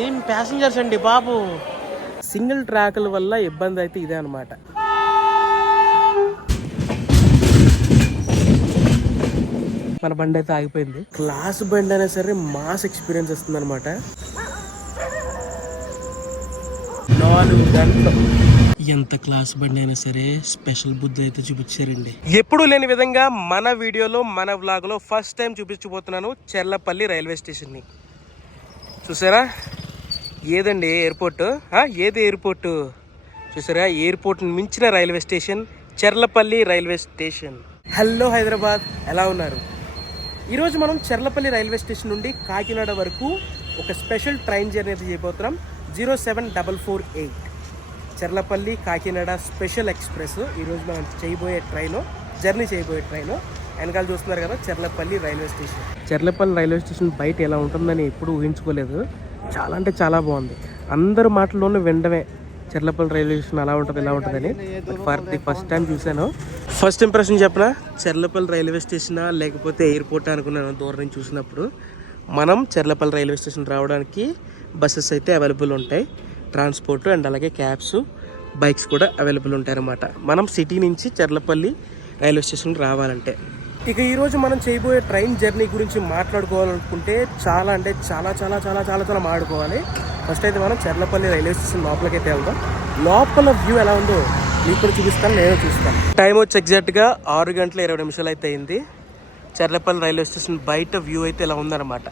ఏం ప్యాసింజర్స్ అండి బాబు. సింగిల్ ట్రాక్ల వల్ల ఇబ్బంది అయితే ఇదే అనమాట. మన బండి అయితే ఆగిపోయింది. క్లాస్ బండి అయినా సరే మాస్ ఎక్స్పీరియన్స్ వస్తుంది అనమాట. 4 గంటలు ఎంత క్లాస్ బండి అయినా సరే స్పెషల్ బుద్ధి అయితే చూపించారండి. ఎప్పుడూ లేని విధంగా మన వీడియోలో మన వ్లాగ్ లో ఫస్ట్ టైం చూపించబోతున్నాను చెర్లపల్లి రైల్వే స్టేషన్ ని. చూసారా ఏదండి ఎయిర్పోర్ట్, ఏది ఎయిర్పోర్ట్ చూసారా? ఎయిర్పోర్ట్ మించిన railway station Cherlapalli railway station. Hello Hyderabad, ఎలా ఉన్నారు? ఈరోజు మనం చెర్లపల్లి రైల్వే స్టేషన్ నుండి కాకినాడ వరకు ఒక స్పెషల్ ట్రైన్ జర్నీ అయితే చేయబోతున్నాం. 07448 చెర్లపల్లి కాకినాడ స్పెషల్ ఎక్స్ప్రెస్ ఈరోజు మనం జర్నీ చేయబోయే ట్రైన్. వెనకాల చూస్తున్నారు కదా Cherlapalli railway station. Cherlapalli railway station బయట ఎలా ఉంటుందని ఎప్పుడు ఊహించుకోలేదు. చాలా అంటే చాలా బాగుంది. అందరు మాటల్లోనూ వినడమే చెర్లపల్లి రైల్వే స్టేషన్ అలా ఉంటుంది ఇలా ఉంటుందని. ఫర్ ది ఫస్ట్ టైం చూశాను. ఫస్ట్ ఇంప్రెషన్ చెప్పనా, చెర్లపల్లి రైల్వే స్టేషనా లేకపోతే ఎయిర్పోర్ట్ అనుకున్నాను దూరం నుంచి చూసినప్పుడు. మనం చెర్లపల్లి రైల్వే స్టేషన్ రావడానికి బస్సెస్ అయితే అవైలబుల్ ఉంటాయి, ట్రాన్స్పోర్ట్ అండ్ అలాగే క్యాబ్స్, బైక్స్ కూడా అవైలబుల్ ఉంటాయి అన్నమాట మనం సిటీ నుంచి చెర్లపల్లి రైల్వే స్టేషన్కి రావాలంటే. ఇక ఈరోజు మనం చేయబోయే ట్రైన్ జర్నీ గురించి మాట్లాడుకోవాలనుకుంటే చాలా అంటే చాలా చాలా చాలా చాలా చాలా మాట్లాడుకోవాలి. ఫస్ట్ అయితే మనం చెర్లపల్లి రైల్వే స్టేషన్ లోపలికి అయితే వెళ్దాం. లోపల వ్యూ ఎలా ఉందో మీకు కూడా చూపిస్తాను, నేను చూస్తాను. టైం వచ్చి ఎగ్జాక్ట్గా 6:20 అయితే అయింది. చెర్లపల్లి రైల్వే స్టేషన్ బయట వ్యూ అయితే ఇలా ఉందన్నమాట.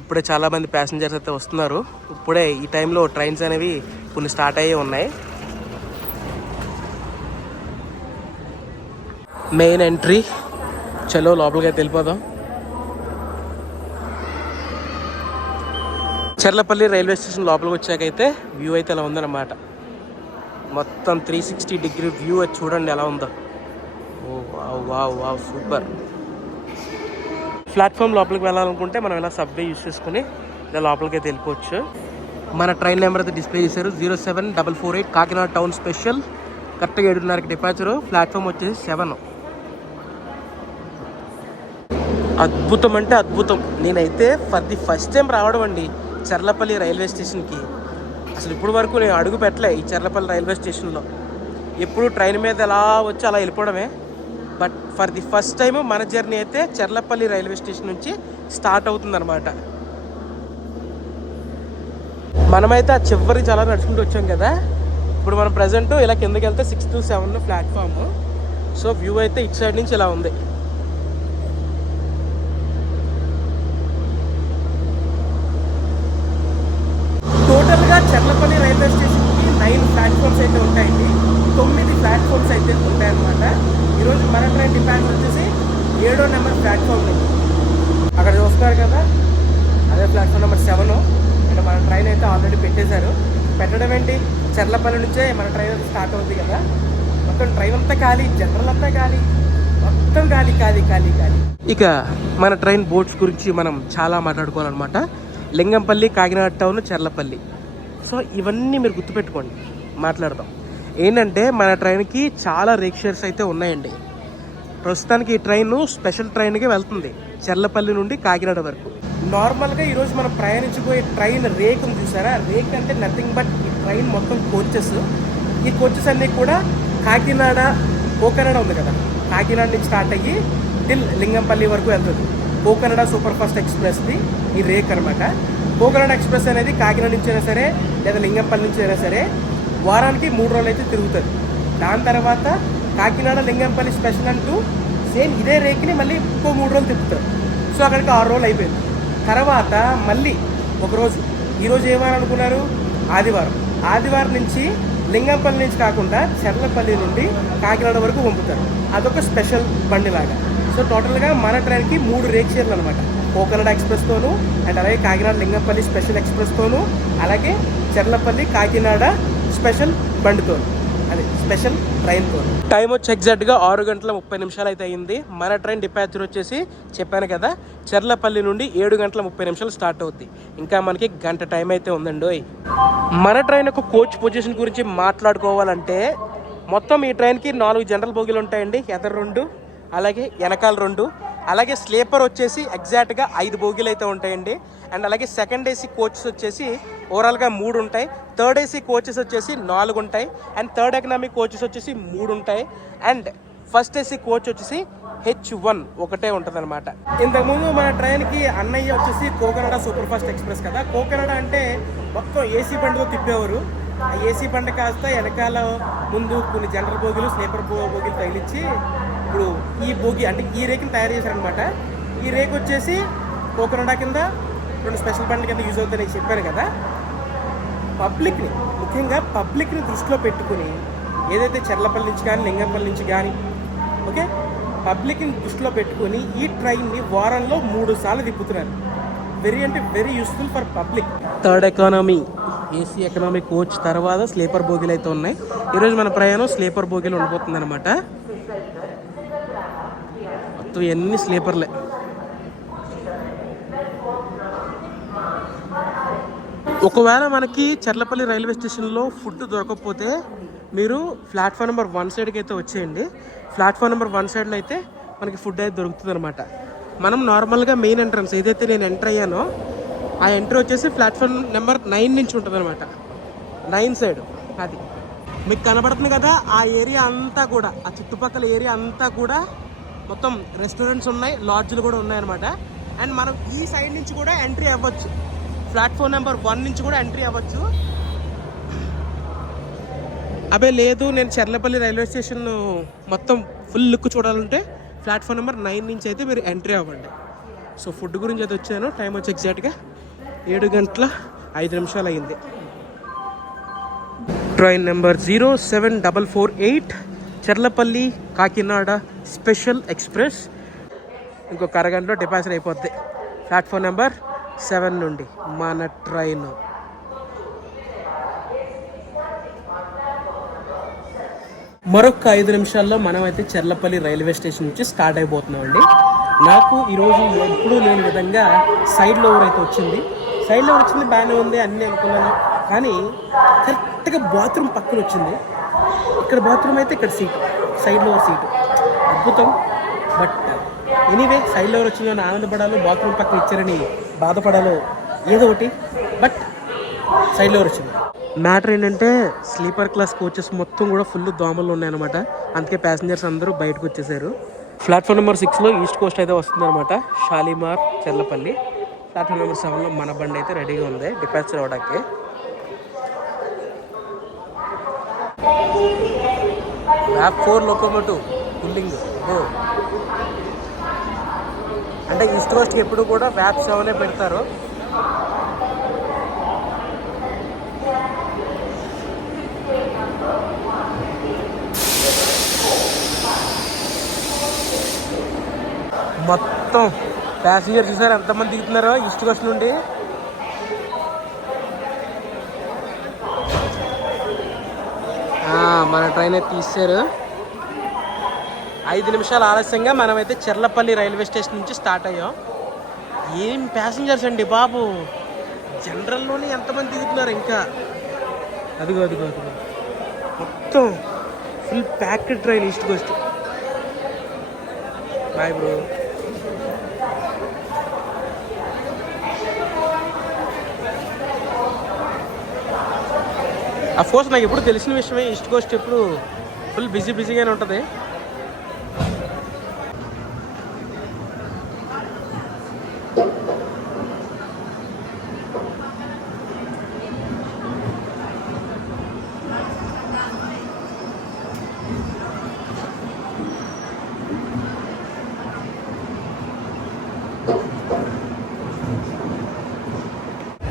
ఇప్పుడే చాలామంది ప్యాసింజర్స్ అయితే వస్తున్నారు. ఇప్పుడే ఈ టైంలో ట్రైన్స్ అనేవి కొన్ని స్టార్ట్ అయ్యే ఉన్నాయి. మెయిన్ ఎంట్రీ, చలో లోపలికి అయితే వెళ్ళిపోదాం. చెర్లపల్లి రైల్వే స్టేషన్ లోపలికి వచ్చాకైతే వ్యూ అయితే ఎలా ఉందన్నమాట. మొత్తం 360 వ్యూ చూడండి ఎలా ఉందో. Oh wow wow wow super. Platform లోపలికి వెళ్ళాలనుకుంటే మనం ఇలా సబ్వే యూజ్ చేసుకుని ఇలా లోపలికి అయితే వెళ్ళిపోవచ్చు. మన ట్రైన్ నెంబర్ అయితే డిస్ప్లే చేశారు, 07448 కాకినాడ టౌన్ స్పెషల్. కరెక్ట్గా 7:30కి డిపార్చరు. ప్లాట్ఫామ్ వచ్చేసి 7. అద్భుతం అంటే అద్భుతం. నేనైతే ఫర్ ది ఫస్ట్ టైం రావడం అండి చెర్లపల్లి రైల్వే స్టేషన్కి. అసలు ఇప్పుడు వరకు నేను అడుగు పెట్టలే ఈ చెర్లపల్లి రైల్వే స్టేషన్లో. ఎప్పుడు ట్రైన్ మీద ఎలా వచ్చి అలా వెళ్ళిపోవడమే. But for the first time మన జర్నీ అయితే చెర్లపల్లి రైల్వే స్టేషన్ నుంచి స్టార్ట్ అవుతుందన్నమాట. మనమైతే ఆ చివరి చాలా నడుచుకుంటూ వచ్చాం కదా. ఇప్పుడు మనం ప్రజెంట్ ఇలా కిందకి వెళ్తే 6 to 7 ప్లాట్ఫామ్. సో వ్యూ అయితే ఇటు సైడ్ నుంచి ఇలా ఉంది. టోటల్గా చెర్లపల్లి రైల్వే స్టేషన్కి 9 ప్లాట్ఫామ్స్ అయితే ఉంటాయండి. 9 ప్లాట్ఫామ్స్ అయితే ఉంటాయన్నమాట. ఈరోజు మన ట్రైన్ డిపార్చర్ వచ్చేసి 7వ నెంబర్ ప్లాట్ఫామ్ ఉంది. అక్కడ చూస్తున్నారు కదా, అదే ప్లాట్ఫామ్ నెంబర్ 7. అంటే మన ట్రైన్ అయితే ఆల్రెడీ పెట్టేశారు. పెట్టడం ఏంటి, చెర్లపల్లి నుంచే మన ట్రైన్ అయితే స్టార్ట్ అవుతుంది కదా. మొత్తం ట్రైన్ అంతా ఖాళీ, జనరల్ అంతా ఖాళీ, మొత్తం ఖాళీ ఖాళీ ఖాళీ ఖాళీ. ఇక మన ట్రైన్ బోర్డ్స్ గురించి మనం చాలా మాట్లాడుకోవాలన్నమాట. లింగంపల్లి, కాకినాడ టౌన్, చెర్లపల్లి. సో ఇవన్నీ మీరు గుర్తుపెట్టుకోండి, మాట్లాడదాం. ఏంటంటే మన ట్రైన్కి చాలా రేక్ షేర్స్ అయితే ఉన్నాయండి. ప్రస్తుతానికి ఈ ట్రైన్ స్పెషల్ ట్రైన్కి వెళ్తుంది చెర్లపల్లి నుండి కాకినాడ వరకు. నార్మల్గా ఈరోజు మనం ప్రయాణించిపోయే ట్రైన్ రేక్ ఉంది చూసారా. రేక్ అంటే నథింగ్ బట్ ఈ ట్రైన్ మొత్తం కోచెస్. ఈ కోచెస్ అన్నీ కూడా కాకినాడ కోకనాడ ఉంది కదా, కాకినాడ నుంచి స్టార్ట్ అయ్యి టిల్ లింగంపల్లి వరకు వెళ్తుంది. కోకనాడ సూపర్ ఫాస్ట్ ఎక్స్ప్రెస్ది ఈ రేక్ అనమాట. కోకనాడ ఎక్స్ప్రెస్ అనేది కాకినాడ నుంచి అయినా సరే లేదా లింగంపల్లి నుంచి అయినా సరే వారానికి 3 రోజులు అయితే తిరుగుతుంది. దాని తర్వాత కాకినాడ లింగంపల్లి స్పెషల్ అంటూ సేమ్ ఇదే రేక్ని మళ్ళీ ఇంకో 3 రోజులు తిప్పుతారు. సో అక్కడికి 6 రోజులు అయిపోయింది. తర్వాత మళ్ళీ ఒకరోజు, ఈరోజు ఏమనుకున్నారు, ఆదివారం నుంచి లింగంపల్లి నుంచి కాకుండా చెర్లపల్లి నుండి కాకినాడ వరకు పంపుతారు. అదొక స్పెషల్ బండి లాగా. సో టోటల్గా మన ట్రైన్కి 3 రేక్ షేర్లు అనమాట. కోకనాడ ఎక్స్ప్రెస్తోను అండ్ అలాగే కాకినాడ లింగంపల్లి స్పెషల్ ఎక్స్ప్రెస్తోను అలాగే చెర్లపల్లి కాకినాడ స్పెషల్ బండితో, అదే స్పెషల్ ట్రైన్తో. టైం వచ్చి ఎగ్జాక్ట్గా 6:30 అయితే అయింది. మన ట్రైన్ డిపార్చర్ వచ్చేసి చెప్పాను కదా చెర్లపల్లి నుండి 7:30 స్టార్ట్ అవుద్ది. ఇంకా మనకి గంట టైం అయితే ఉందండి. మన ట్రైన్ యొక్క కోచ్ పొజిషన్ గురించి మాట్లాడుకోవాలంటే మొత్తం ఈ ట్రైన్కి 4 జనరల్ బోగీలు ఉంటాయండి. ఎదర 2 అలాగే వెనకాల 2. అలాగే స్లీపర్ వచ్చేసి ఎగ్జాక్ట్గా 5 బోగీలు అయితే ఉంటాయండి. అండ్ అలాగే సెకండ్ ఏసీ కోచెస్ వచ్చేసి ఓవరాల్గా 3 ఉంటాయి. థర్డ్ ఏసీ కోచెస్ వచ్చేసి 4 ఉంటాయి. అండ్ థర్డ్ ఎకనామిక్ కోచెస్ వచ్చేసి 3 ఉంటాయి. అండ్ ఫస్ట్ ఏసీ కోచ్ వచ్చేసి H1 ఒకటే ఉంటుంది అనమాట. ఇంతకుముందు మన ట్రైన్కి అన్నయ్య వచ్చేసి కోకనడ సూపర్ ఫాస్ట్ ఎక్స్ప్రెస్ కదా. కోకనడ అంటే మొత్తం ఏసీ బండితో తిప్పేవారు. ఆ ఏసీ బండి కాస్త వెనకాల ముందు కొన్ని జనరల్ బోగీలు, స్లీపర్ బోగీలు తగిలించి ఇప్పుడు ఈ బోగి అంటే ఈ రేకుని తయారు చేశారనమాట. ఈ రేకు వచ్చేసి కోకనడ కింద 2 స్పెషల్ బండ్ల కింద యూజ్ అవుతాయని చెప్పాను కదా. పబ్లిక్ని, ముఖ్యంగా పబ్లిక్ని దృష్టిలో పెట్టుకుని ఏదైతే చెర్లపల్లి నుంచి కానీ లింగంపల్లి నుంచి కానీ ఓకే పబ్లిక్ని దృష్టిలో పెట్టుకొని ఈ ట్రైన్ని వారంలో 3 సార్లు తిప్పుతున్నారు. Very useful for public. Third economy AC economy coach తర్వాత స్లీపర్ బోగీలు అయితే ఉన్నాయి. ఈరోజు మన ప్రయాణం స్లీపర్ బోగీలు ఉండిపోతుంది అనమాట. మొత్తం ఎన్ని స్లీపర్లే. ఒకవేళ మనకి చర్లపల్లి రైల్వే స్టేషన్లో ఫుడ్ దొరకకపోతే మీరు ప్లాట్ఫామ్ నెంబర్ 1 సైడ్కి అయితే వచ్చేయండి. ప్లాట్ఫామ్ నెంబర్ 1 సైడ్లో అయితే మనకి ఫుడ్ అయితే దొరుకుతుంది అనమాట. మనం నార్మల్గా మెయిన్ ఎంట్రన్స్ ఏదైతే నేను ఎంటర్ అయ్యానో ఆ ఎంట్రీ వచ్చేసి ప్లాట్ఫామ్ నెంబర్ 9 నుంచి ఉంటుంది అనమాట. 9 సైడ్ అది మీకు కనబడుతుంది కదా. ఆ ఏరియా అంతా కూడా, ఆ చుట్టుపక్కల ఏరియా అంతా కూడా మొత్తం రెస్టారెంట్స్ ఉన్నాయి, లాడ్జ్లు కూడా ఉన్నాయన్నమాట. అండ్ మనం ఈ సైడ్ నుంచి కూడా ఎంట్రీ అవ్వచ్చు. ప్లాట్ఫామ్ నెంబర్ 1 నుంచి కూడా ఎంట్రీ అవ్వచ్చు. అబే లేదు నేను చర్లపల్లి రైల్వే స్టేషన్ మొత్తం ఫుల్ లుక్ చూడాలంటే ప్లాట్ఫామ్ నెంబర్ 9 నుంచి అయితే మీరు ఎంట్రీ అవ్వండి. సో ఫుడ్ గురించి అయితే వచ్చాను. టైం వచ్చి ఎగ్జాక్ట్గా 7:05 అయింది. Train number 07448 Charlapalli Kakinada special express ఇంకొక అరగంటలో డిపాజిట్ అయిపోద్ది. ప్లాట్ఫామ్ నెంబర్ 7 నుండి మన ట్రైన్. మరొక 5 నిమిషాల్లో మనం అయితే చర్లపల్లి రైల్వే స్టేషన్ నుంచి స్టార్ట్ అయిపోతున్నాం అండి. నాకు ఈరోజు ఎప్పుడూ లేని విధంగా సైడ్ లోవర్ అయితే వచ్చింది. సైడ్ లోవర్ వచ్చింది బాగానే ఉంది అన్నీ అనుకున్నాను. కానీ కరెక్ట్గా బాత్రూమ్ పక్కన వచ్చింది. ఇక్కడ బాత్రూమ్ అయితే ఇక్కడ సీటు, సైడ్ లోవర్ సీటు అద్భుతం. బట్ ఎనీవే సైడ్ లోవర్ వచ్చిందని ఆనందపడాలో, బాత్రూమ్ పక్కన ఇచ్చారని బాధపడాలో ఏదో ఒకటి. బట్ సైడ్ లోవర్ వచ్చింది. మ్యాటర్ ఏంటంటే స్లీపర్ క్లాస్ కోచెస్ మొత్తం కూడా ఫుల్ దోమలు ఉన్నాయన్నమాట. అందుకే ప్యాసింజర్స్ అందరూ బయటకు వచ్చేసారు. ప్లాట్ఫామ్ నెంబర్ 6లో ఈస్ట్ కోస్ట్ అయితే వస్తుందన్నమాట, షాలిమార్ చర్లపల్లి. ప్లాట్ఫామ్ నెంబర్ 7లో మన బండి అయితే రెడీగా ఉంది డిపాచర్ అవడానికి. వ్యాప్ 4 లోకోమోటివ్ పుల్లింగ్. అంటే ఈస్ట్ కోస్ట్కి ఎప్పుడు కూడా వ్యాప్ 7 పెడతారు. మొత్తం ప్యాసింజర్ చూసారు ఎంతమంది దిగుతున్నారో ఈస్ట్ కోస్ట్ నుండి. మన ట్రైన్ అయితే తీసారు. 5 నిమిషాలు ఆలస్యంగా మనమైతే చర్లపల్లి రైల్వే స్టేషన్ నుంచి స్టార్ట్ అయ్యాం. ఏం ప్యాసింజర్స్ అండి బాబు, జనరల్లోనే ఎంతమంది దిగుతున్నారు. ఇంకా అదిగో మొత్తం full packed train East Coast. Bye bro. Of course నాకు ఎప్పుడు తెలిసిన విషయమే, ఈస్ట్ కోస్ట్ ఎప్పుడు ఫుల్ బిజీగానే ఉంటుంది.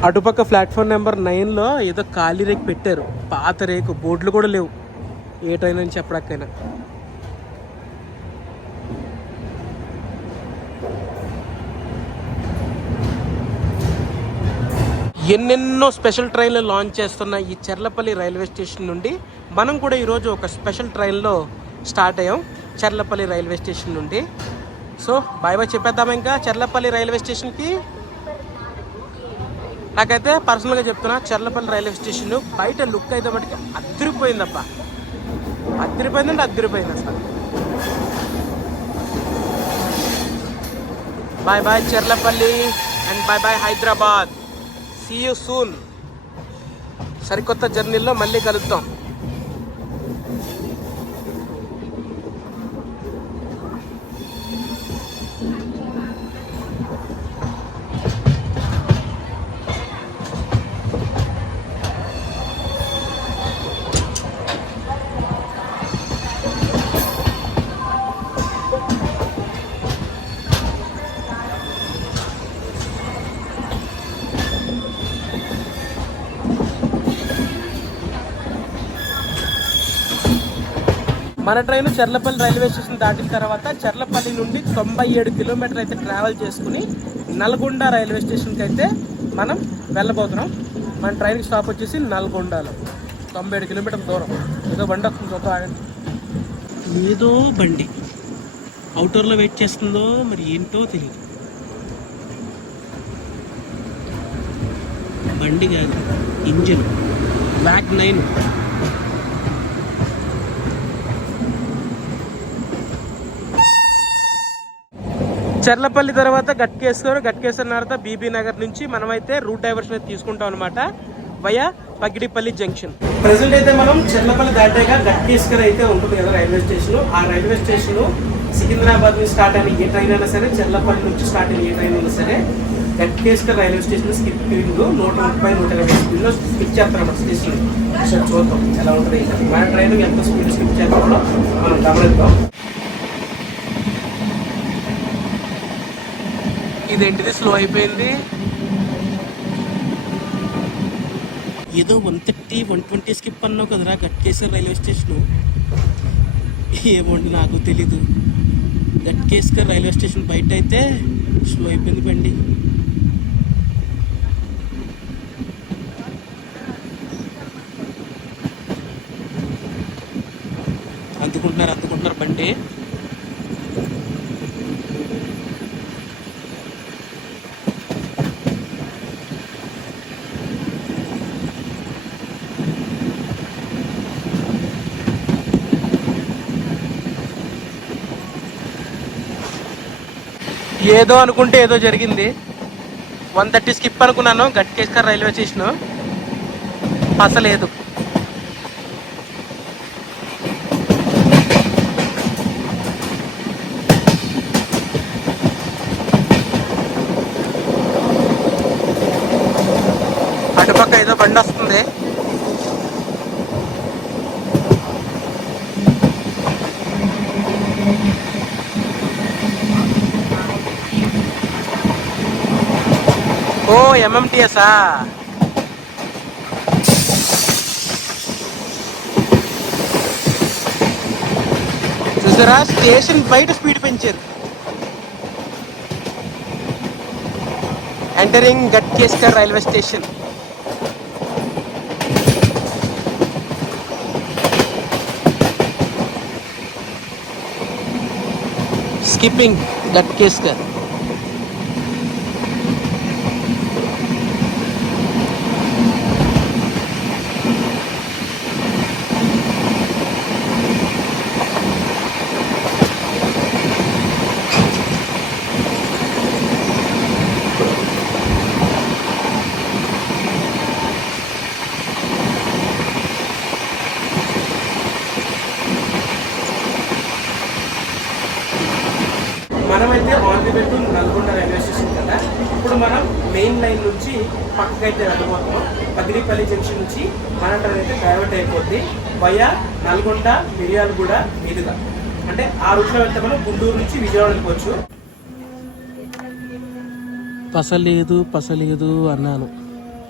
అటుపక్క ప్లాట్ఫామ్ నెంబర్ 9లో ఏదో ఖాళీ రేకు పెట్టారు, పాత రేకు, బోర్డులు కూడా లేవు ఏ ట్రైన్ అని చెప్పడాకైనా. ఎన్నెన్నో స్పెషల్ ట్రైన్లు లాంచ్ చేస్తున్న ఈ చర్లపల్లి రైల్వే స్టేషన్ నుండి మనం కూడా ఈరోజు ఒక స్పెషల్ ట్రైన్లో స్టార్ట్ అయ్యాం చర్లపల్లి రైల్వే స్టేషన్ నుండి. సో బాయ్ బాయ్ చెప్పేద్దాం ఇంకా చర్లపల్లి రైల్వే స్టేషన్కి. నాకైతే పర్సనల్గా చెప్తున్నా, చర్లపల్లి రైల్వే స్టేషన్ బయట లుక్ అయితే మటుకు అద్దరిపోయిందబ్బా, అద్దరిపోయిందంటే అద్దరిపోయింది అసలు. Bye bye Cherlapalli and bye bye Hyderabad. See you soon. సరికొత్త జర్నీలో మళ్ళీ కలుద్దాం. మన ట్రైన్ చెర్లపల్లి రైల్వే స్టేషన్ దాటిన తర్వాత చెర్లపల్లి నుండి 97 కిలోమీటర్లు అయితే ట్రావెల్ చేసుకుని నల్గొండ రైల్వే స్టేషన్కి అయితే మనం వెళ్ళబోతున్నాం. మన ట్రైన్ స్టాప్ వచ్చేసి నల్గొండలో 97 కిలోమీటర్ల దూరం. ఏదో బండి వస్తుంది, చూద్దాం ఆగండి. ఏదో బండి అవుటర్లో వెయిట్ చేస్తుందో మరి ఏంటో తెలియదు. బండి కాదు, ఇంజిన్ WAG-9. చెర్లపల్లి తర్వాత గట్కేశ్వర్ తర్వాత బీబీ నగర్ నుంచి మనమైతే రూట్ డైవర్షన్ తీసుకుంటాం అనమాట వయా పగిడిపల్లి జంక్షన్. ప్రెసెంట్ అయితే మనం చెర్లపల్లి దాటాక గట్కేశ్వర్ అయితే ఉంటుంది కదా రైల్వే స్టేషన్. ఆ రైల్వే స్టేషన్ సికింద్రాబాద్ నుంచి స్టార్ట్ అయిన ఏ ట్రైన్ అయినా సరే, చెర్లపల్లి నుంచి స్టార్ట్ అయిన ఏ ట్రైన్ అయినా సరే గట్కేశ్వర్ రైల్వే స్టేషన్ స్కిప్పింగ్ 130-120 స్పీడ్లో స్కిప్ చేస్తారన్నమాట స్టేషన్. ఒకసారి చూద్దాం ఎలా ఉంటుంది. మన ట్రైన్ ఎంత స్పీడ్ స్కిప్ చేస్తామో మనం గమనిద్దాం. ఇదేంటిది స్లో అయిపోయింది. ఏదో 130-120 స్కిప్ అన్నావు కదరా గట్కేశ్వర్ రైల్వే స్టేషను. ఏమోండి నాకు తెలీదు. గట్కేశ్వర్ రైల్వే స్టేషన్ బయట అయితే స్లో అయిపోయింది బండి. అందుకుంటున్నారు బండి. ఏదో అనుకుంటే ఏదో జరిగింది. 130 స్కిప్ అనుకున్నాను గట్కేశ్వర్ రైల్వే స్టేషన్, అసలేదు. అటుపక్క ఏదో బండి వస్తుంది. ఓ MMTSా? చూసారా స్టేషన్ బయట స్పీడ్ పెంచారు. Entering Ghatkesar railway station. Skipping Ghatkesar. మనమైతే on the way to Nalgonda railway station కదా. ఇప్పుడు మనం మెయిన్ లైన్ నుంచి పక్కకైతే వెళ్ళబోతున్నాం. పగిడిపల్లి జంక్షన్ నుంచి మన ట్రైన్ అయితే డైవర్ట్ అయిపోద్ది వయా నల్గొండ మిర్యాలగూడ మీదుగా. అంటే ఆ రూట్లో వెళ్తే మనం గుంటూరు నుంచి విజయవాడ వెళ్ళిపోవచ్చు. పసలేదు అన్నాను.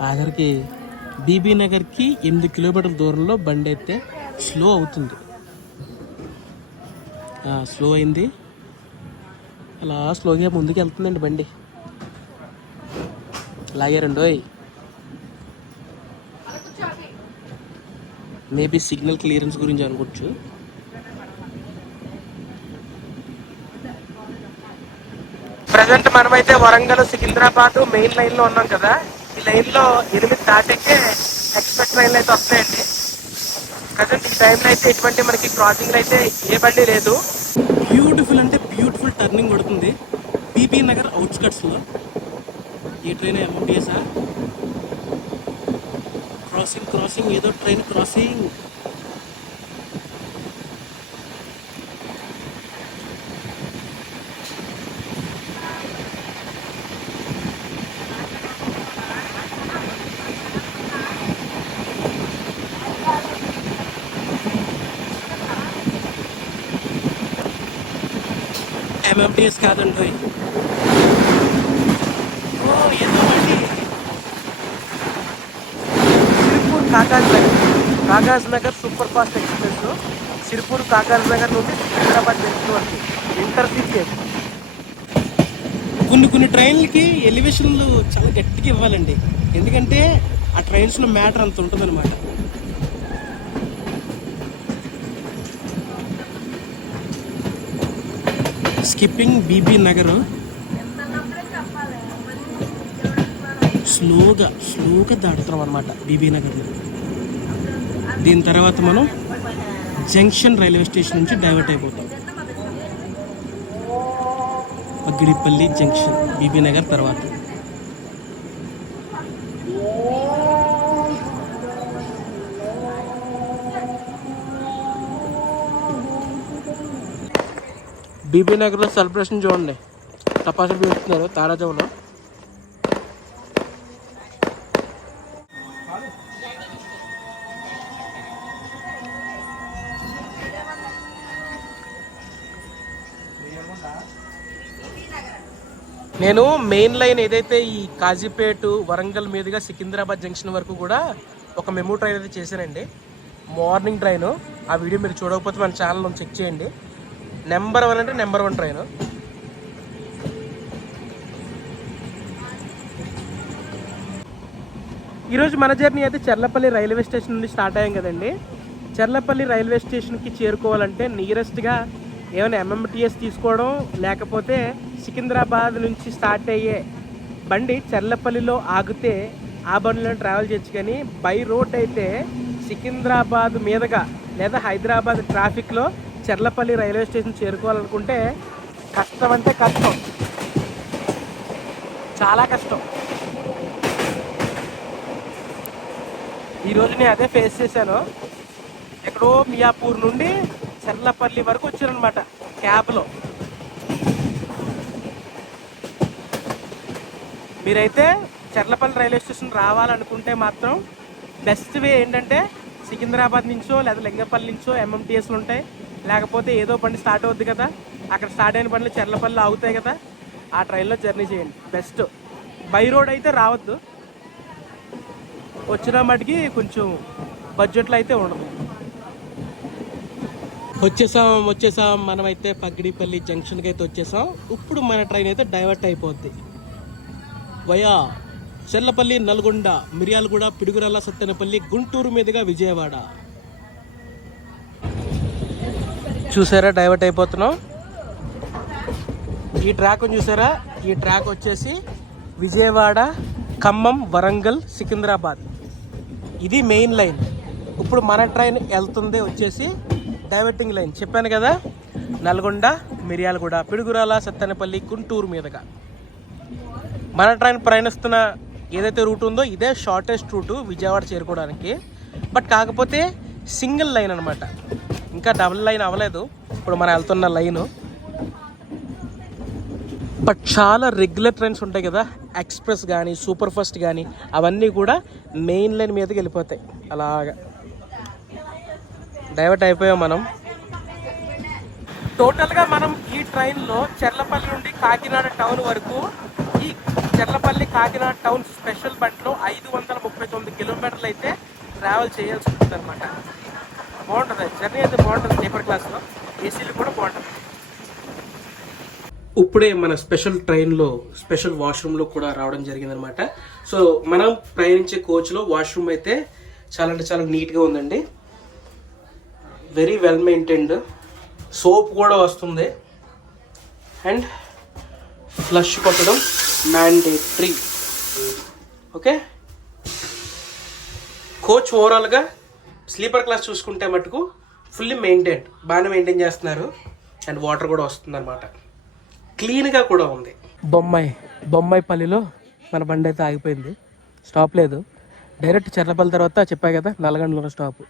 ఆఖరికి బీబీ నగర్కి 8 కిలోమీటర్ల దూరంలో బండి అయితే స్లో అవుతుంది. స్లో అయింది. అలా స్లోగా ముందుకు వెళ్తుందండి బండి. లాగారండోయ్. మేబీ సిగ్నల్ క్లియరెన్స్ గురించి అనుకోవచ్చు. ప్రజెంట్ మనమైతే వరంగల్ సికింద్రాబాద్ మెయిన్ లైన్లో ఉన్నాం కదా. ఈ లైన్లో 8 దాటికే ఎక్స్ప్రెస్ ట్రైన్లు అయితే వస్తాయండి. ప్రజెంట్ ఈ టైంలో అయితే ఎటువంటి మనకి క్రాసింగ్లు అయితే ఏ బండి లేదు. బ్యూటిఫుల్ అంటే బ్యూటిఫుల్ టర్నింగ్ పడుతుంది. బీబీ నగర్ అవుట్స్కట్స్లో ఈ ట్రైన్ ఎంటీఎస్ఆ క్రాసింగ్ ఏదో ట్రైన్ క్రాసింగ్. ఎంఎంటీఎస్ కాదండి, ఓ ఏదో బండి. Sirpur Kagaz Nagar super fast express Sirpur Kagaz Nagar నుండి సికింద్రాబాద్ జంక్షన్ వరకు ఇంటర్సిటీ. కొన్ని ట్రైన్లకి ఎలివేషన్లు చాలా గట్టిగా ఇవ్వాలండి, ఎందుకంటే ఆ ట్రైన్స్లో మ్యాటర్ అంత ఉంటుందన్నమాట. స్కిప్పింగ్ బీబీ నగర్, స్లోగా దాటుతున్నాం అనమాట బీబీ నగర్లో. దీని తర్వాత మనం జంక్షన్ రైల్వే స్టేషన్ నుంచి డైవర్ట్ అయిపోతాం. పగిడిపల్లి జంక్షన్ బీబీ నగర్ తర్వాత. బీబీ నగర్లో సెలబ్రేషన్ చూడండి, టపాసులు పెడుతున్నారు తారాజంలో. నేను మెయిన్ లైన్ ఏదైతే ఈ కాజీపేట వరంగల్ మీదుగా సికింద్రాబాద్ జంక్షన్ వరకు కూడా ఒక మెమో ట్రైన్ అయితే చేశానండి, మార్నింగ్ ట్రైన్. ఆ వీడియో మీరు చూడకపోతే మన ఛానల్లో చెక్ చేయండి. నెంబర్ 1 అంటే నెంబర్ 1 ట్రైన్. ఈరోజు మన జర్నీ అయితే చర్లపల్లి రైల్వే స్టేషన్ నుండి స్టార్ట్ అయ్యాం కదండి. చర్లపల్లి రైల్వే స్టేషన్కి చేరుకోవాలంటే నియరెస్ట్గా ఏమైనా ఎంఎంటీఎస్ తీసుకోవడం, లేకపోతే సికింద్రాబాద్ నుంచి స్టార్ట్ అయ్యే బండి చర్లపల్లిలో ఆగితే ఆ బండిలో ట్రావెల్ చేయొచ్చు. కానీ బై రోడ్ అయితే సికింద్రాబాద్ మీదుగా లేదా హైదరాబాద్ ట్రాఫిక్లో చర్లపల్లి రైల్వే స్టేషన్ చేరుకోవాలనుకుంటే కష్టం అంటే కష్టం, చాలా కష్టం. ఈరోజు నేను అదే ఫేస్ చేశాను. ఎక్కడో మియాపూర్ నుండి చర్లపల్లి వరకు వచ్చానమాట క్యాబ్లో. మీరైతే చర్లపల్లి రైల్వే స్టేషన్ రావాలనుకుంటే మాత్రం బెస్ట్ వే ఏంటంటే సికింద్రాబాద్ నుంచో లేదా లింగపల్లి నుంచో ఎంఎంటీఎస్లు ఉంటాయి, లేకపోతే ఏదో బండి స్టార్ట్ అవుద్ది కదా, అక్కడ స్టార్ట్ అయిన బండ్లు చర్లపల్లి ఆగుతాయి కదా, ఆ ట్రైన్లో జర్నీ చేయండి బెస్ట్. బై రోడ్ అయితే రావద్దు, వచ్చిన మటుకి కొంచెం బడ్జెట్లో అయితే ఉండదు. వచ్చేసాం మనమైతే పగిడిపల్లి జంక్షన్కి అయితే వచ్చేసాం. ఇప్పుడు మన ట్రైన్ అయితే డైవర్ట్ అయిపోద్ది వయా చర్లపల్లి, నల్గొండ, మిర్యాలగూడ, పిడుగురాల, సత్తెనపల్లి, గుంటూరు మీదుగా విజయవాడ. చూసారా డైవర్ట్ అయిపోతున్నాం. ఈ ట్రాక్ చూసారా, ఈ ట్రాక్ వచ్చేసి విజయవాడ, ఖమ్మం, వరంగల్, సికింద్రాబాద్. ఇది మెయిన్ లైన్. ఇప్పుడు మన ట్రైన్ వెళ్తుంది వచ్చేసి డైవర్టింగ్ లైన్. చెప్పాను కదా, నల్గొండ, మిర్యాలగూడ, పిడుగురాల, సత్తెనపల్లి, గుంటూరు మీదుగా. మన ట్రైన్ ప్రయాణిస్తున్న ఏదైతే రూట్ ఉందో ఇదే షార్టెస్ట్ రూటు విజయవాడ చేరుకోవడానికి. బట్ కాకపోతే సింగిల్ లైన్ అనమాట, ఇంకా డబుల్ లైన్ అవ్వలేదు ఇప్పుడు మనం వెళ్తున్న లైను. బట్ చాలా రెగ్యులర్ ట్రైన్స్ ఉంటాయి కదా, ఎక్స్ప్రెస్ కానీ సూపర్ ఫాస్ట్ కానీ, అవన్నీ కూడా మెయిన్ లైన్ మీదకి వెళ్ళిపోతాయి. అలాగా డైవర్ట్ అయిపోయాం మనం. టోటల్గా మనం ఈ ట్రైన్లో చర్లపల్లి నుండి కాకినాడ టౌన్ వరకు, ఈ చర్లపల్లి కాకినాడ టౌన్ స్పెషల్ బండిలో 539 కిలోమీటర్లు అయితే ట్రావెల్ చేయాల్సి ఉంటుంది అనమాట. బాగుంటుంది జర్నీ అయితే, బాగుంటుంది. స్లీపర్ క్లాస్లో ఏసీలు కూడా బాగుంటుంది. ఇప్పుడే మన స్పెషల్ ట్రైన్లో స్పెషల్ వాష్రూమ్లో కూడా రావడం జరిగిందనమాట. సో మనం ప్రయాణించే కోచ్లో వాష్రూమ్ అయితే చాలా అంటే చాలా నీట్గా ఉందండి, వెరీ వెల్ మెయింటైన్డ్. సోప్ కూడా వస్తుంది అండ్ ఫ్లష్ కొట్టడం మ్యాండేటరీ. ఓకే, కోచ్ ఓవరాల్గా స్లీపర్ క్లాస్ చూసుకుంటే మటుకు ఫుల్లీ బాగానే మెయింటైన్ చేస్తున్నారు. అండ్ వాటర్ కూడా వస్తుంది అనమాట, క్లీన్గా కూడా ఉంది. బొమ్మాయిపల్లిలో మన బండి అయితే ఆగిపోయింది. స్టాప్ లేదు, డైరెక్ట్ చెర్లపల్లి తర్వాత చెప్పా కదా నల్గొండలో స్టాప్.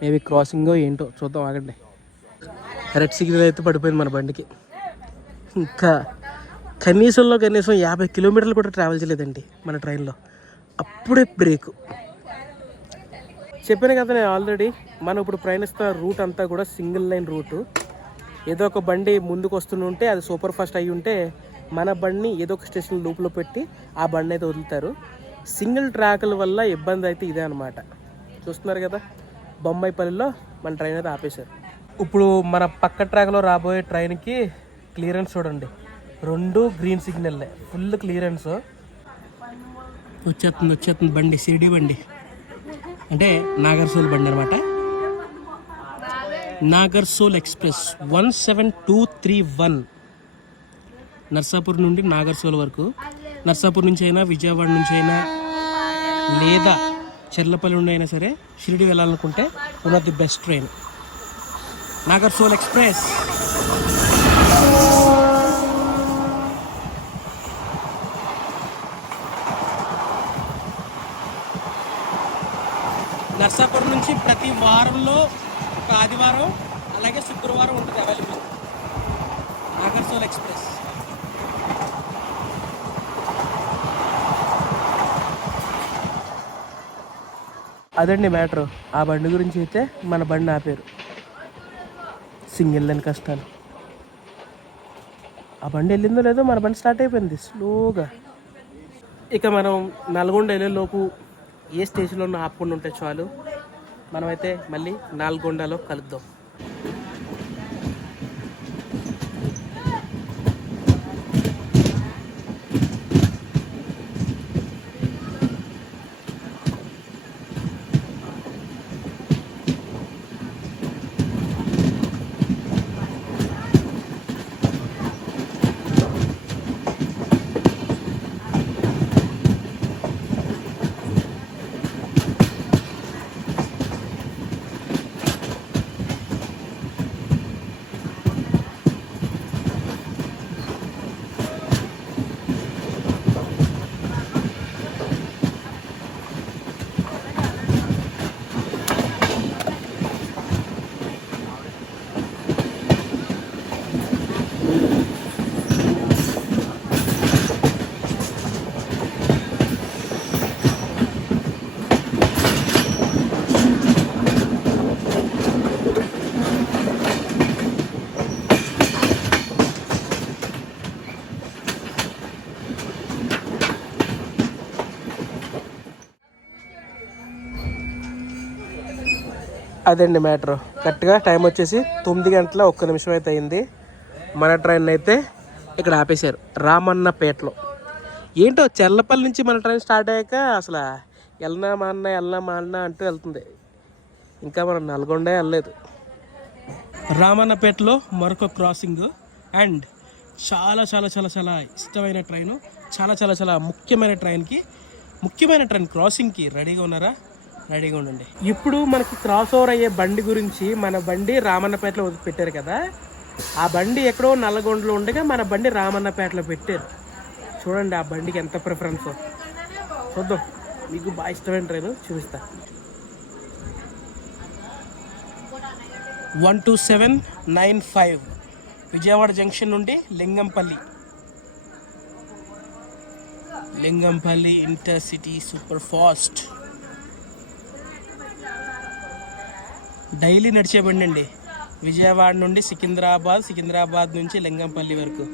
మేబీ క్రాసింగో ఏంటో చూద్దాం, ఆగండి. రెడ్ సిగ్నల్ అయితే పడిపోయింది మన బండికి. ఇంకా కనీసం 50 కిలోమీటర్లు కూడా ట్రావెల్ చేయలేదండి మన ట్రైన్లో, అప్పుడే బ్రేకు. చెప్పాను కదా నేను ఆల్రెడీ, మనం ఇప్పుడు ప్రయాణిస్తున్న రూట్ అంతా కూడా సింగిల్ లైన్ రూటు. ఏదో ఒక బండి ముందుకు వస్తుంటే అది సూపర్ ఫాస్ట్ అయ్యి ఉంటే మన బండిని ఏదో ఒక స్టేషన్ లూప్లో పెట్టి ఆ బండి అయితే వదులుతారు. సింగిల్ ట్రాకుల వల్ల ఇబ్బంది అయితే ఇదే అనమాట. చూస్తున్నారు కదా, బొమ్మాయిపల్లిలో మన ట్రైన్ అయితే ఆపేశారు. ఇప్పుడు మన పక్క ట్రాక్లో రాబోయే ట్రైన్కి క్లియరెన్స్ చూడండి, 2 గ్రీన్ సిగ్నల్లే, ఫుల్ క్లియరెన్స్. వచ్చేస్తుంది బండి, సిడి బండి అంటే నాగర్సోల్ బండి అనమాట. నాగర్సోల్ ఎక్స్ప్రెస్ 17231 నర్సాపూర్ నుండి నాగర్సోల్ వరకు. నర్సాపూర్ నుంచి అయినా, విజయవాడ నుంచి అయినా, లేదా చెర్లపల్లి నుండి అయినా సరే షిరిడి వెళ్ళాలనుకుంటే one of the best train Nagarsol express. Narsapur నుంచి ప్రతి వారంలో ఒక ఆదివారం అలాగే శుక్రవారం ఉంటుంది అవైలబుల్ నాగర్సోల్ ఎక్స్ప్రెస్. అదండి మ్యాటరు. ఆ బండి గురించి అయితే మన బండి ఆపారు, సింగిల్ లైన్ కష్టాలు. ఆ బండి వెళ్ళిందో లేదో మన బండి స్టార్ట్ అయిపోయింది స్లోగా. ఇక మనం నల్గొండ వెళ్ళేలోపు ఏ స్టేషన్లో ఆపకుండా ఉంటే చాలు, మనమైతే మళ్ళీ నల్గొండలో కలుద్దాం. అదండి మ్యాటర్. కరెక్ట్గా టైం వచ్చేసి 9 గంటల 1 నిమిషం అయితే అయింది. మన ట్రైన్ అయితే ఇక్కడ ఆపేశారు రామన్నపేటలో. ఏంటో చెర్లపల్లి నుంచి మన ట్రైన్ స్టార్ట్ అయ్యాక అసలు వెళ్ళనా అంటూ వెళ్తుంది. ఇంకా మనం నల్గొండ వెళ్ళలేదు. రామన్నపేటలో మరొక క్రాసింగ్ అండ్ చాలా చాలా చాలా చాలా ఇష్టమైన ట్రైను, చాలా చాలా చాలా ముఖ్యమైన ట్రైన్ క్రాసింగ్కి రెడీగా ఉన్నారా? రెడీగా ఉండండి. ఇప్పుడు మనకి క్రాస్ ఓవర్ అయ్యే బండి గురించి, మన బండి రామన్నపేటలో పెట్టారు కదా, ఆ బండి ఎక్కడో నల్లగొండలో ఉండగా మన బండి రామన్నపేటలో పెట్టారు. చూడండి ఆ బండికి ఎంత ప్రిఫరెన్స్. చూద్దాం, మీకు బాగా ఇష్టమైన ట్రైన్ చూపిస్తా. 12795 విజయవాడ జంక్షన్ నుండి Lingampalli intercity super fast. Daily నడిచే బండి అండి, విజయవాడ నుండి సికింద్రాబాద్ నుంచి లింగంపల్లి వరకు.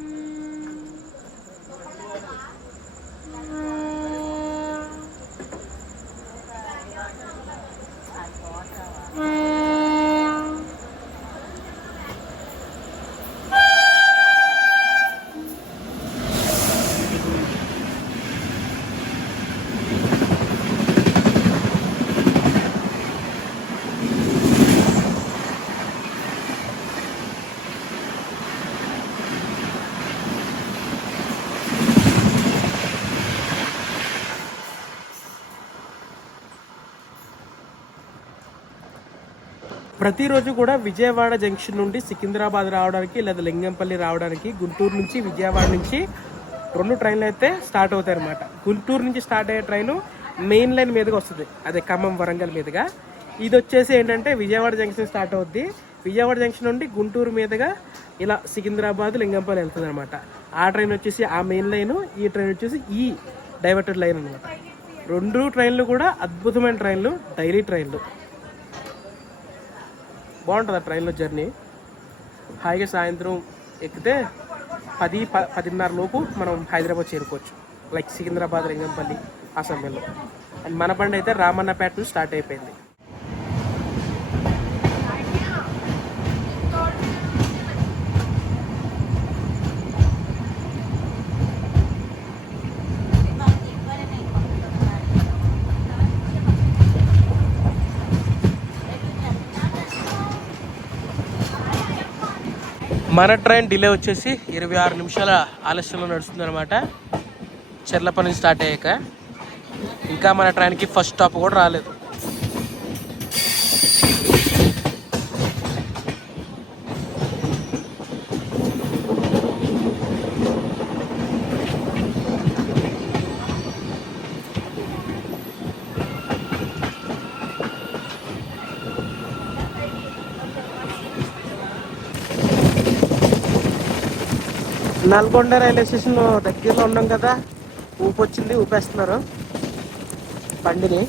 ప్రతిరోజు కూడా విజయవాడ జంక్షన్ నుండి సికింద్రాబాద్ రావడానికి లేదా లింగంపల్లి రావడానికి, గుంటూరు నుంచి విజయవాడ నుంచి 2 ట్రైన్లు అయితే స్టార్ట్ అవుతాయి అనమాట. గుంటూరు నుంచి స్టార్ట్ అయ్యే ట్రైను మెయిన్ లైన్ మీదుగా వస్తుంది, అదే ఖమ్మం వరంగల్ మీదుగా. ఇది వచ్చేసి ఏంటంటే విజయవాడ జంక్షన్ స్టార్ట్ అవుద్ది. విజయవాడ జంక్షన్ నుండి గుంటూరు మీదుగా ఇలా సికింద్రాబాద్ లింగంపల్లి వెళ్తుంది అనమాట. ఆ ట్రైన్ వచ్చేసి ఆ మెయిన్ లైను, ఈ ట్రైన్ వచ్చేసి ఈ డైవర్టెడ్ లైన్ అనమాట. 2 ట్రైన్లు కూడా అద్భుతమైన ట్రైన్లు, డైలీ ట్రైన్లు. బాగుంటుంది ఆ ట్రైన్లో జర్నీ. హాయిగా సాయంత్రం ఎక్కితే 10-10:30 లోపు మనం హైదరాబాద్ చేరుకోవచ్చు, లైక్ సికింద్రాబాద్ లింగంపల్లి ఆ సమయంలో. అండ్ మన బండి అయితే రామన్నపేట నుంచి స్టార్ట్ అయిపోయింది. మన ట్రైన్ డిలే వచ్చేసి 26 నిమిషాల ఆలస్యంలో నడుస్తుంది అనమాట. చెర్లపల్లి నుంచి స్టార్ట్ అయ్యాక ఇంకా మన ట్రైన్కి ఫస్ట్ స్టాప్ కూడా రాలేదు. నల్గొండ రైల్వే స్టేషన్ దగ్గరలో ఉన్నాం కదా, ఊపొచ్చింది, ఊపేస్తున్నారు బండిని.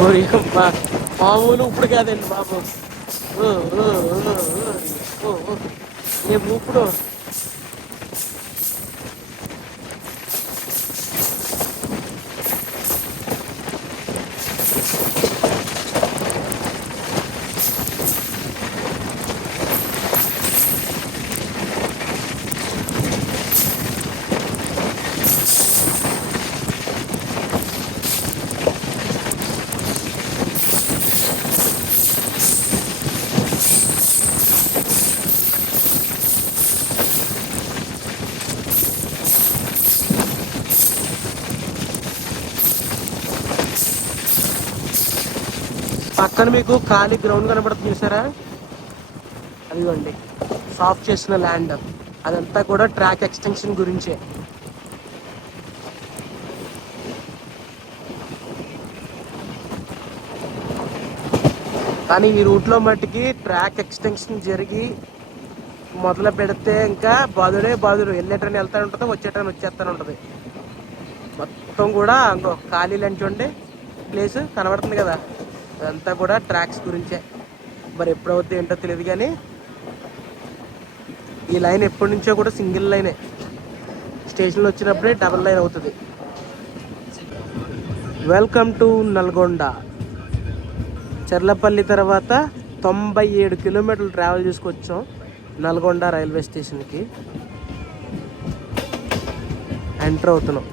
ఓరి మామూలు ఇప్పుడు కాదండి బాబు, రేపు ఇప్పుడు పక్కన మీకు ఖాళీ గ్రౌండ్ కనబడుతుంది చూసారా, అదిగోండి సాఫ్ట్ చేసిన ల్యాండ్. అదంతా కూడా ట్రాక్ ఎక్స్టెన్షన్ గురించే. కానీ ఈ రూట్లో మట్టికి ట్రాక్ ఎక్స్టెన్షన్ జరిగి మొదలు పెడితే ఇంకా బాదుడే బాదుడు. వెళ్ళే ట్రైన్ వెళ్తూ ఉంటుంది, వచ్చే ట్రైన్ వచ్చేస్తూనే ఉంటుంది. మొత్తం కూడా ఇంకో ఖాళీ ల్యాండ్ చూడండి, ప్లేస్ కనబడుతుంది కదా, అదంతా కూడా ట్రాక్స్ గురించే. మరి ఎప్పుడవుద్ది ఏంటో తెలియదు, కానీ ఈ లైన్ ఎప్పటి నుంచో కూడా సింగిల్ లైనే. స్టేషన్లో వచ్చినప్పుడే డబుల్ లైన్ అవుతుంది. Welcome to Nalgonda. చెర్లపల్లి తర్వాత 97 కిలోమీటర్లు ట్రావెల్ చేసుకొచ్చాం నల్గొండ రైల్వే స్టేషన్కి. ఎంటర్ అవుతున్నాం.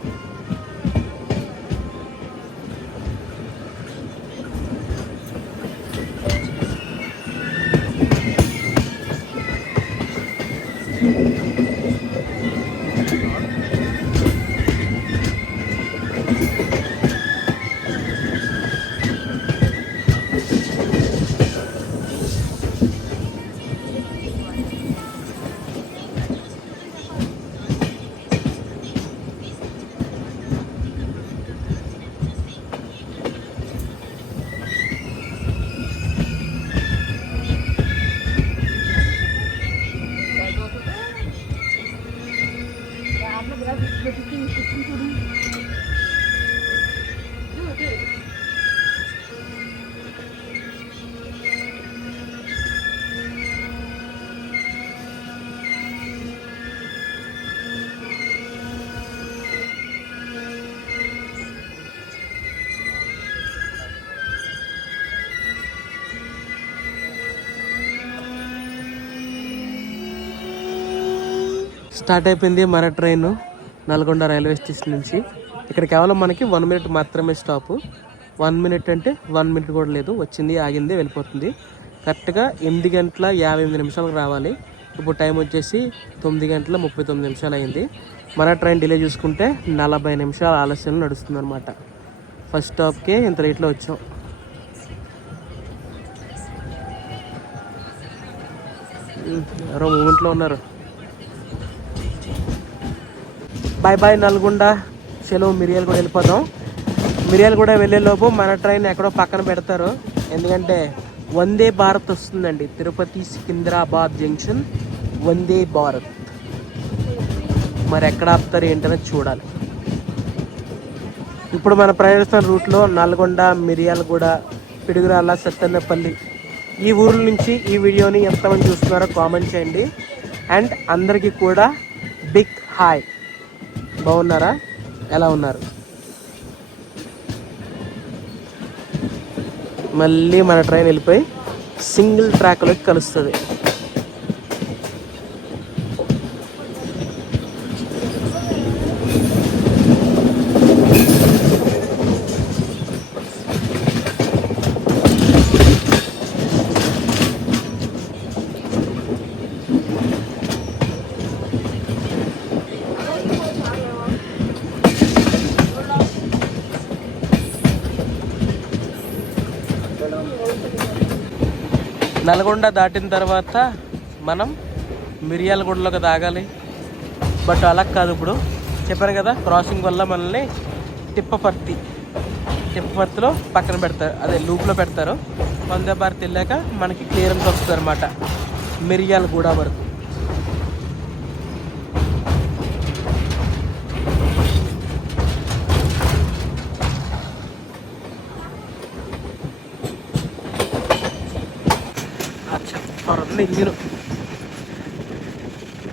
స్టార్ట్ అయిపోయింది మన ట్రైన్ నల్గొండ రైల్వే స్టేషన్ నుంచి. ఇక్కడ కేవలం మనకి 1 మినిట్ మాత్రమే స్టాపు. 1 మినిట్ అంటే 1 మినిట్ కూడా లేదు, వచ్చింది ఆగింది వెళ్ళిపోతుంది. కరెక్ట్గా 8:58 రావాలి. ఇప్పుడు టైం వచ్చేసి 9:39 అయింది. మన ట్రైన్ డిలే చూసుకుంటే 40 నిమిషాల ఆలస్యం నడుస్తుంది అనమాట. ఫస్ట్ స్టాప్కే ఇంత రేట్లో వచ్చాం. ఎవరో మూమెంట్లో ఉన్నారు. Bye bye Nalgonda. చలో మిరియాలు కూడా వెళ్ళిపోదాం. మిరియాలు కూడా వెళ్ళేలోపు మన ట్రైన్ ఎక్కడో పక్కన పెడతారు. ఎందుకంటే వందే భారత్ వస్తుందండి. తిరుపతి సికింద్రాబాద్ జంక్షన్ వందే భారత్. మరి ఎక్కడ ఆపుతారు ఏంటనేది చూడాలి. ఇప్పుడు మన ప్రయాణిస్తున్న రూట్లో నల్గొండ, మిరియాలగూడ, పిడుగురాళ్ళ, సత్తెనపల్లి ఈ ఊర్ల నుంచి ఈ వీడియోని ఎంతమంది చూస్తున్నారో కామెంట్ చేయండి. అండ్ అందరికీ కూడా బిగ్ హాయ్. బాగున్నారా? ఎలా ఉన్నారు? మళ్ళీ మన ట్రైన్ వెళ్ళిపోయి సింగిల్ ట్రాక్లోకి కలుస్తుంది. నల్గొండ దాటిన తర్వాత మనం మిరియాలగూడలోకి దాగాలి. బట్ అలా కాదు. ఇప్పుడు చెప్పాను కదా, క్రాసింగ్ వల్ల మనల్ని తిప్పపర్తిలో పక్కన పెడతారు, అదే లూప్లో పెడతారు. వందే భారత్ వెళ్ళాక మనకి క్లియరెన్స్ వస్తుంది అనమాట మిరియాలగూడ వరకు. ఇంజిన్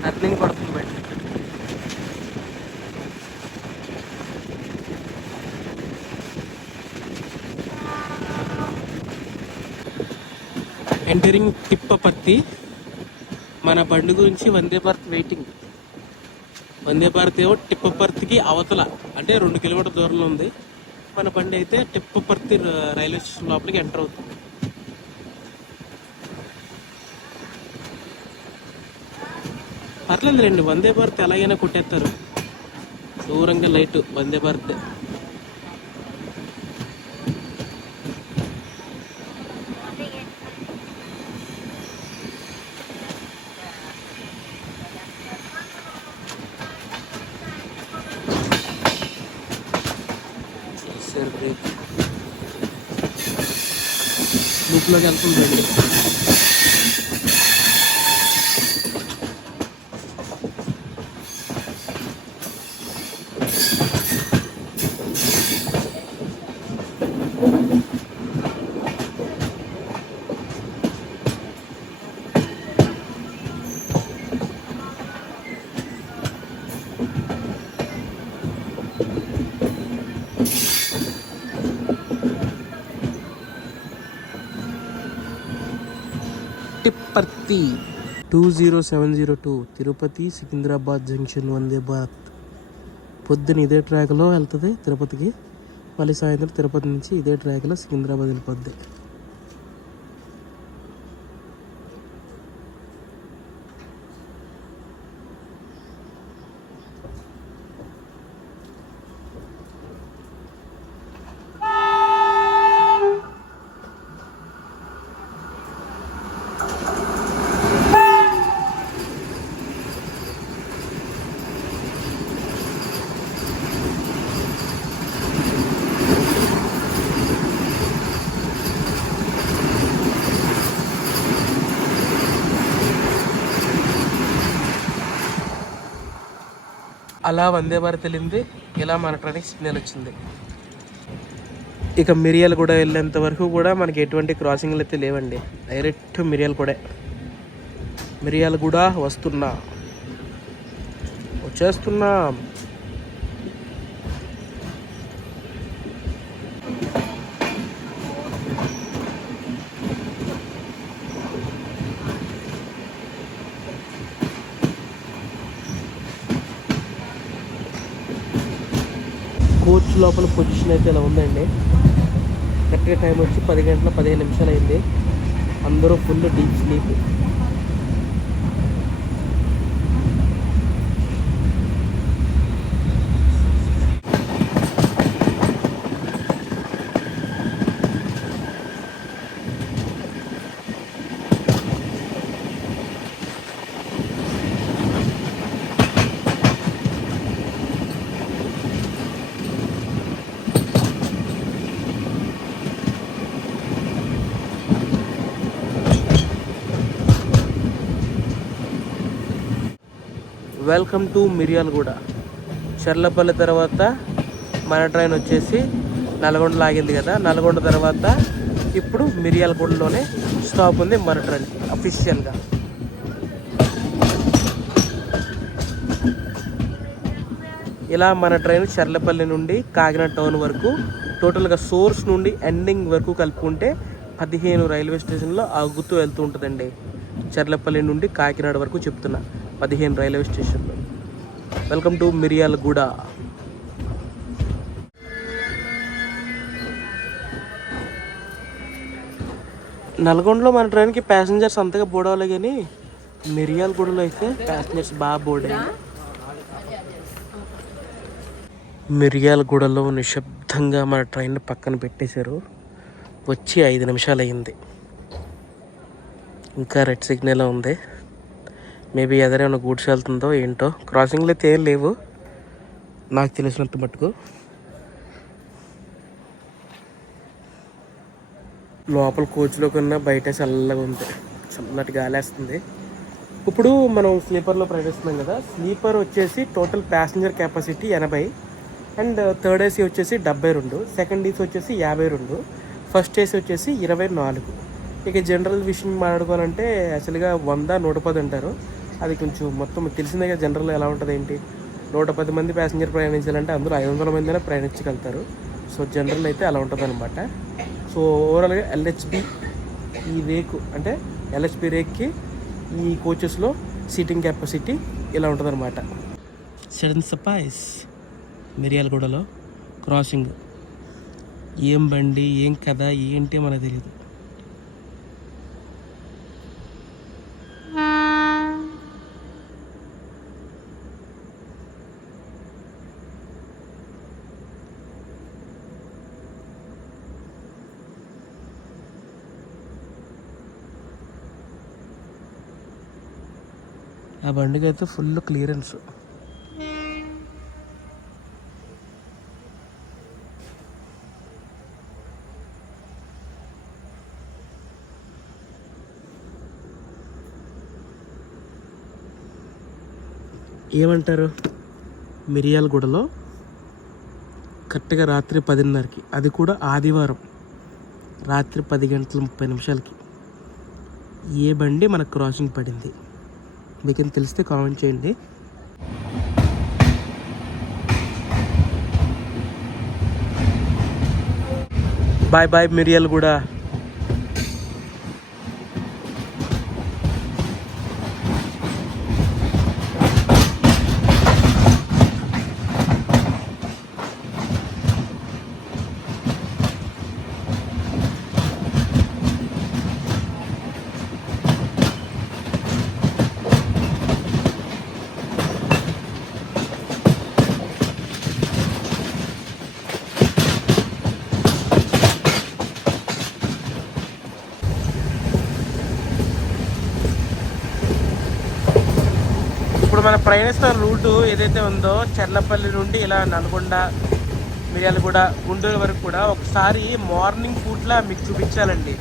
రన్నింగ్ పడుతుంది బయట. ఎంటరింగ్ తిప్పపర్తి. మన బండి గురించి వందే భారత్ వెయిటింగ్. వందే భారత్ ఏమో తిప్పపర్తికి అవతల, అంటే 2 కిలోమీటర్ల దూరంలో ఉంది. మన బండి అయితే తిప్పపర్తి రైల్వే స్టేషన్ లోపలికి ఎంటర్ అవుతుంది. పర్లేదులేండి, వందే భారత్ ఎలాగైనా కొట్టేస్తారు. దూరంగా లైట్ వందే భారత్. లూప్లోకి వెళ్తుందండి. తిప్పర్తి 20702 తిరుపతి సికింద్రాబాద్ జంక్షన్ వందే భారత్. పొద్దున ఇదే ట్రాక్లో వెళ్తుంది తిరుపతికి, మళ్ళీ సాయంత్రం తిరుపతి నుంచి ఇదే ట్రాక్లో సికింద్రాబాద్ వెళ్ళిపోద్ది. అలా వందే భారత్ వెళ్ళింది. ఇలా మన ట్రైన్కి సిగ్నల్ వచ్చింది. ఇక మిరియాలగూడ వెళ్ళేంత వరకు కూడా మనకి ఎటువంటి క్రాసింగ్లు అయితే లేవండి. డైరెక్ట్ మిరియాలగూడ వచ్చేస్తున్నా. కోచ్ లోపల పొజిషన్ అయితే ఇలా ఉందండి. కరెక్ట్గా టైం వచ్చి 10 గంటల 15 నిమిషాలు అయింది. అందరూ full deep sleep. Welcome to Miryalaguda. Charlapalli తర్వాత మన ట్రైన్ వచ్చేసి నల్గొండ ఆగింది కదా, నల్గొండ తర్వాత ఇప్పుడు మిర్యాలగూడలోనే స్టాప్ ఉంది మన ట్రైన్ అఫీషియల్గా. ఇలా మన ట్రైన్ చర్లపల్లి నుండి కాకినాడ టౌన్ వరకు టోటల్గా సోర్స్ నుండి ఎండింగ్ వరకు కలుపుకుంటే 15 రైల్వే స్టేషన్లో ఆగుతూ వెళ్తూ ఉంటుందండి. చర్లపల్లి నుండి కాకినాడ వరకు చెప్తున్నా 15 రైల్వే స్టేషన్లో. Welcome to Miryalaguda. నల్గొండలో మన ట్రైన్కి ప్యాసింజర్స్ అంతగా బోడవాలి, కానీ మిర్యాలగూడలో అయితే ప్యాసింజర్స్ బాగా బోడాయి. మిర్యాలగూడలో నిశ్శబ్దంగా మన ట్రైన్ పక్కన పెట్టేశారు. వచ్చి 5 నిమిషాలు అయ్యింది, ఇంకా రెడ్ సిగ్నల్ ఉంది. మేబీ ఎదరైనా గూడ్స్ వెళ్తుందో ఏంటో. క్రాసింగ్లో అయితే ఏం లేవు నాకు తెలిసినంత మటుకు. లోపల కోచ్లో కన్నా బయట చల్లగా ఉంది, చల్లటి గాలేస్తుంది. ఇప్పుడు మనం స్లీపర్లో ప్రయాణిస్తున్నాం కదా. స్లీపర్ వచ్చేసి total passenger capacity 80 and third AC వచ్చేసి 72, సెకండ్ ఏసీ వచ్చేసి 52, ఫస్ట్ ఏసీ వచ్చేసి 24. ఇక జనరల్ విషయం మాట్లాడుకోవాలంటే యాక్చువల్గా 100, 110 అంటారు. అది కొంచెం మొత్తం తెలిసిందే కదా జనరల్ ఎలా ఉంటుంది ఏంటి. 110 మంది ప్యాసింజర్ ప్రయాణించాలంటే అందులో 500 మందినే ప్రయాణించగలుగుతారు. సో జనరల్ అయితే అలా ఉంటుంది అనమాట. సో ఓవరాల్గా ఎల్హెచ్బి ఈ రేకు అంటే ఎల్హెచ్బి రేక్కి ఈ కోచెస్లో సీటింగ్ కెపాసిటీ ఇలా ఉంటుంది అనమాట. సడన్ సర్ప్రైజ్ మిర్యాలగూడలో క్రాసింగ్. ఏం బండి, ఏం కథ, ఏంటి మనకు తెలియదు. ఆ బండికి అయితే ఫుల్ క్లియరెన్స్. ఏమంటారు, మిర్యాలగూడలో కరెక్ట్గా రాత్రి 10:30కి, అది కూడా ఆదివారం రాత్రి 10:30 ఏ బండి మనకు క్రాసింగ్ పడింది? మీకేం తెలిస్తే కామెంట్ చేయండి. Bye bye Miryalaguda. ఇప్పుడు మన ప్రయాణిస్తున్న రూటు ఏదైతే ఉందో చర్లపల్లి నుండి ఇలా నల్గొండ, మిర్యాలగూడ, గుంటూరు వరకు కూడా ఒకసారి మార్నింగ్ పూట్లా మీకు చూపించాలండి.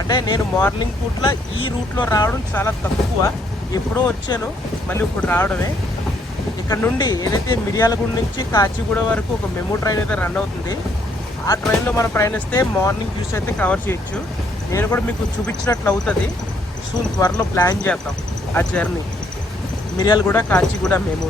అంటే నేను మార్నింగ్ పూట్లా ఈ రూట్లో రావడం చాలా తక్కువ, ఎప్పుడో వచ్చాను, మళ్ళీ ఇప్పుడు రావడమే. ఇక్కడ నుండి ఏదైతే మిర్యాలగూడ నుంచి కాచిగూడ వరకు ఒక మెమో ట్రైన్ అయితే రన్ అవుతుంది. ఆ ట్రైన్లో మనం ప్రయాణిస్తే మార్నింగ్ వ్యూస్ అయితే కవర్ చేయొచ్చు. నేను కూడా మీకు చూపించినట్లు అవుతుంది. సూన్ త్వరలో ప్లాన్ చేద్దాం ఆ జర్నీ మిర్యాలగూడ, కాచిగూడ మెమో.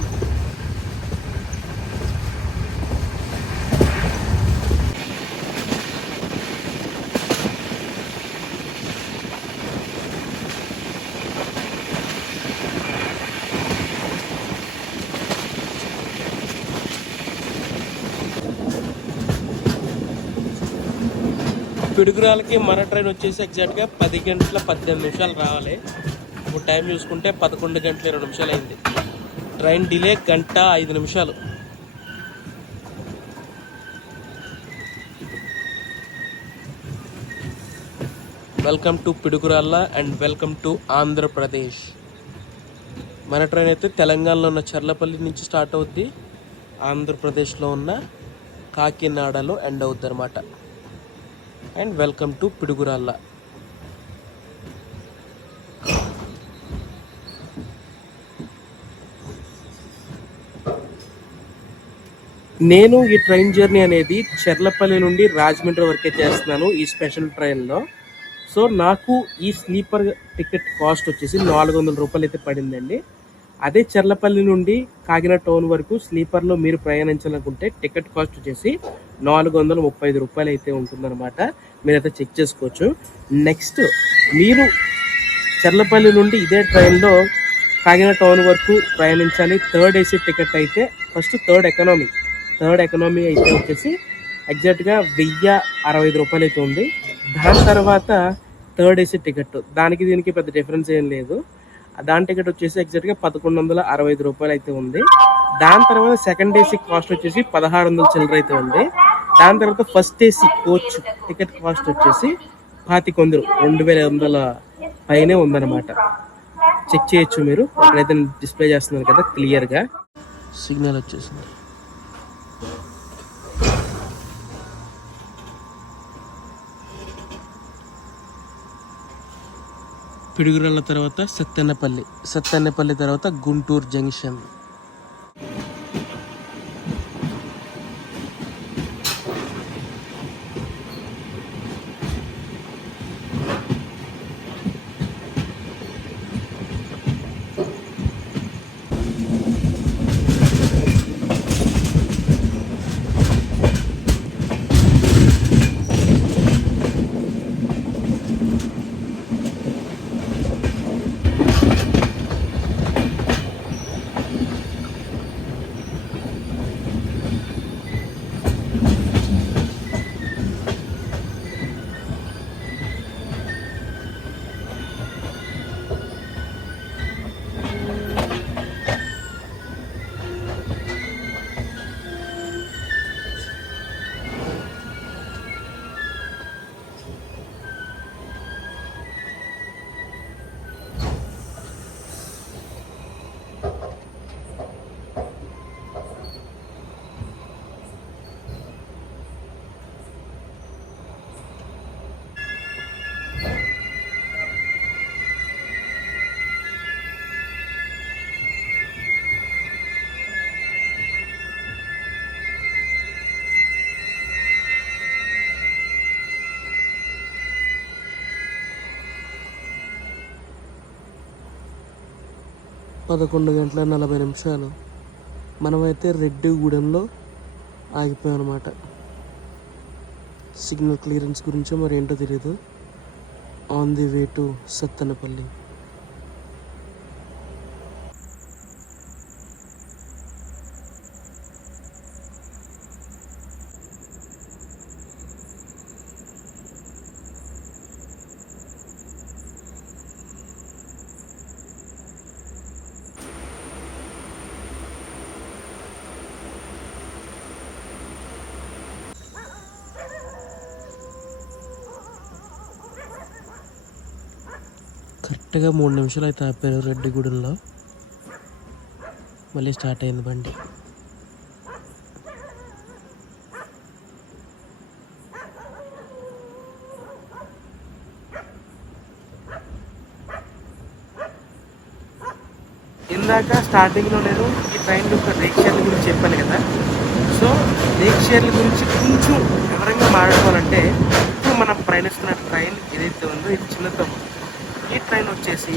పిడుగురాలకి మన ట్రైన్ వచ్చేసి ఎగ్జాక్ట్గా 10:18 రావాలి. ఇప్పుడు టైం చూసుకుంటే 11:20 అయింది. Train delay 1:05. Welcome to Piduguralla and welcome to Andhra Pradesh. మన ట్రైన్ అయితే తెలంగాణలో ఉన్న చర్లపల్లి నుంచి స్టార్ట్ అవుద్ది, ఆంధ్రప్రదేశ్లో ఉన్న కాకినాడలో ఎండ్ అవుద్ది అనమాట. And welcome to Piduguralla. నేను ఈ ట్రైన్ జర్నీ అనేది చెర్లపల్లి నుండి రాజమండ్రి వరకే చేస్తున్నాను ఈ స్పెషల్ ట్రైన్లో. సో నాకు ఈ స్లీపర్ టికెట్ కాస్ట్ వచ్చేసి 400 రూపాయలు అయితే పడిందండి. అదే చెర్లపల్లి నుండి కాకినాడ టౌన్ వరకు స్లీపర్లో మీరు ప్రయాణించాలనుకుంటే టికెట్ కాస్ట్ వచ్చేసి 435 రూపాయలు అయితే ఉంటుందన్నమాట. మీరైతే చెక్ చేసుకోవచ్చు. నెక్స్ట్ మీరు చెర్లపల్లి నుండి ఇదే ట్రైన్లో కాకినాడ టౌన్ వరకు ప్రయాణించాలి. థర్డ్ ఏసీ టికెట్ అయితే ఫస్ట్ థర్డ్ ఎకనామీ అయితే వచ్చేసి ఎగ్జాక్ట్గా 1065 రూపాయలు అయితే ఉంది. దాని తర్వాత థర్డ్ ఏసీ టికెట్, దానికి దీనికి పెద్ద డిఫరెన్స్ ఏం లేదు. దాని టికెట్ వచ్చేసి ఎగ్జాక్ట్గా 1165 రూపాయలు అయితే ఉంది. దాని తర్వాత సెకండ్ ఏసీ కాస్ట్ వచ్చేసి 1600 చిల్లర అయితే ఉంది. దాని తర్వాత first AC coach ticket cost వచ్చేసి 2500 పైనే ఉందన్నమాట. చెక్ చేయొచ్చు మీరు. ఇక్కడైతే డిస్ప్లే చేస్తున్నాను కదా క్లియర్గా. సిగ్నల్ వచ్చేసింది. పిడుగురాళ్ళ తర్వాత సత్తెన్నపల్లి తర్వాత గుంటూరు జంక్షన్. 11:40 మనమైతే రెడ్డిగూడెంలో ఆగిపోయాం అనమాట. సిగ్నల్ క్లియరెన్స్ గురించో మరి ఏంటో తెలియదు. On the way to Sattenapalli. కరెక్ట్గా 3 నిమిషాలు అయితే ఆపారు రెడ్డిగూడెంలో. మళ్ళీ స్టార్ట్ అయింది బండి. ఇందాక స్టార్టింగ్లో నేను ఈ ట్రైన్ యొక్క రేక్ షేర్ల గురించి చెప్పాను కదా. సో రేక్ షేర్ల గురించి కొంచెం వివరంగా మాట్లాడుకోవాలంటే, ఇప్పుడు మనం ప్రయాణిస్తున్న ట్రైన్ ఏదైతే ఉందో ఇది చిన్నతమ్ము. ఈ ట్రైన్ వచ్చేసి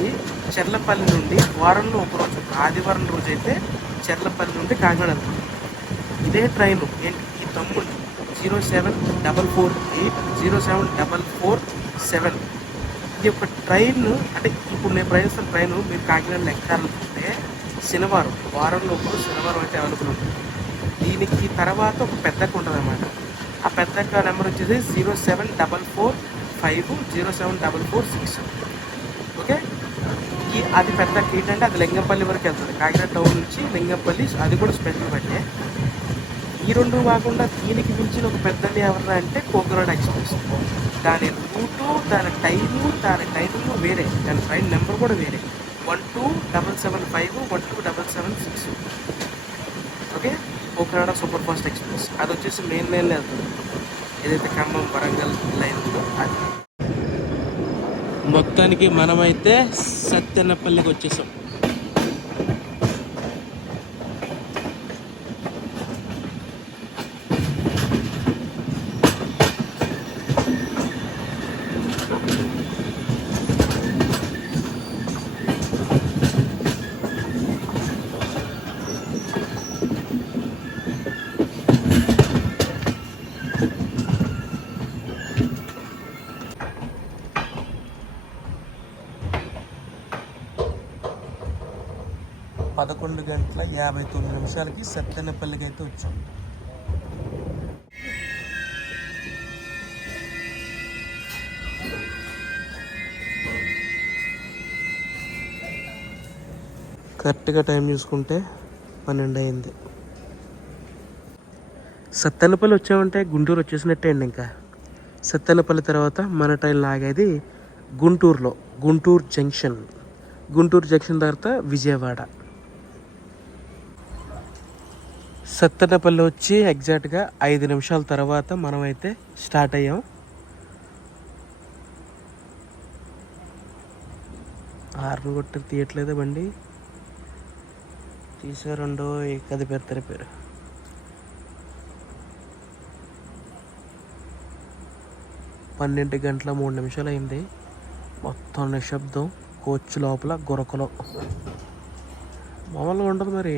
చెర్లపల్లి నుండి వారంలో ఒకరోజు ఆదివారం రోజు అయితే చెర్లపల్లి నుండి కాకినాడ వెళ్తుంది. ఇదే ట్రైన్ ఏంటి ఈ తమ్ముడు 07448 07447 ఈ యొక్క ట్రైన్ అంటే ఇప్పుడు నేను ప్రయాణిస్తున్న ట్రైన్ మీరు కాకినాడలో ఎక్కాలనుకుంటే శనివారం, వారంలో ఒకరోజు శనివారం అయితే అవైలబుల్ ఉంటుంది. దీనికి తర్వాత ఒక పెద్దక్క ఉంటుంది అన్నమాట. ఆ పెద్దక్క నెంబర్ వచ్చేసి 07445 07446. ఓకే, అది పెద్ద ఏంటంటే అది లింగంపల్లి వరకు వెళ్తుంది. కాకినాడ టౌన్ నుంచి లింగంపల్లి, అది కూడా స్పెషల్ బట్టే. ఈ రెండు కాకుండా దీనికి మించిన ఒక పెద్దది ఎవరు అంటే కోకరాడ్ ఎక్స్ప్రెస్. దాని రూటు, దాని టైమింగ్ వేరే, దాని ట్రైన్ నెంబర్ కూడా వేరే. 12775 12776. ఓకే, కోకరాడ సూపర్ ఫాస్ట్ ఎక్స్ప్రెస్ అది వచ్చేసి మెయిన్ లైన్లో వెళ్తుంది. ఏదైతే ఖమ్మం వరంగల్ లైన్ ఉందో అది. మొత్తానికి మనమైతే సత్తెనపల్లికి వచ్చేసాం. 4:59 సత్తెనపల్లికి అయితే వచ్చాం. కరెక్ట్గా టైం చూసుకుంటే 12 అయింది. సత్తెనపల్లి వచ్చామంటే గుంటూరు వచ్చేసినట్టే అండి. ఇంకా సత్తెనపల్లి తర్వాత మన ట్రైన్ లాగేది గుంటూరులో గుంటూరు జంక్షన్ తర్వాత విజయవాడ. సత్తెనపల్లి వచ్చి ఎగ్జాక్ట్గా 5 నిమిషాల తర్వాత మనమైతే స్టార్ట్ అయ్యాం. హార్న్ కొట్టి తీయట్లేదా బండి? తీసారండో కది పెడతారు పేరు. (12:03) అయింది. మొత్తం నిశ్శబ్దం. కోచ్ లోపల గురకలు మామూలుగా ఉండదు మరి.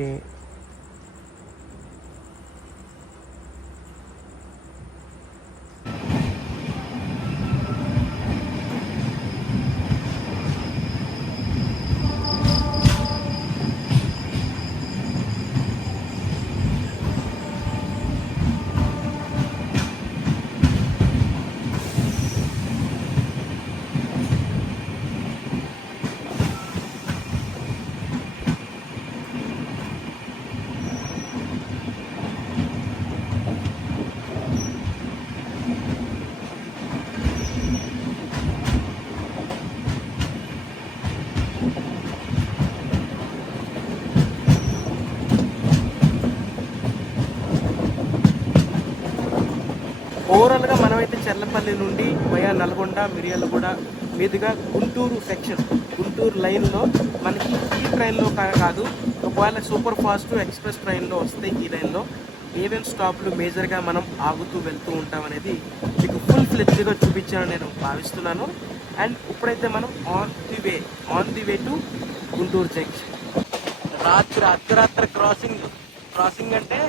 ఓవరాల్గా మనమైతే చెర్లపల్లి నుండి వయా నల్గొండ, మిర్యాలగూడ మీదుగా గుంటూరు సెక్షన్, గుంటూరు లైన్లో మనకి ఈ ట్రైన్లో కాదు, ఒకవేళ సూపర్ ఫాస్ట్ ఎక్స్ప్రెస్ ట్రైన్లో వస్తే ఈ లైన్లో ఏమేమి స్టాప్లు మేజర్గా మనం ఆగుతూ వెళ్తూ ఉంటాం అనేది మీకు ఫుల్ ఫ్లెడ్జ్గా చూపించాలని నేను భావిస్తున్నాను. అండ్ ఇప్పుడైతే మనం on the way to Guntur junction. అర్ధరాత్రి క్రాసింగ్ అంటే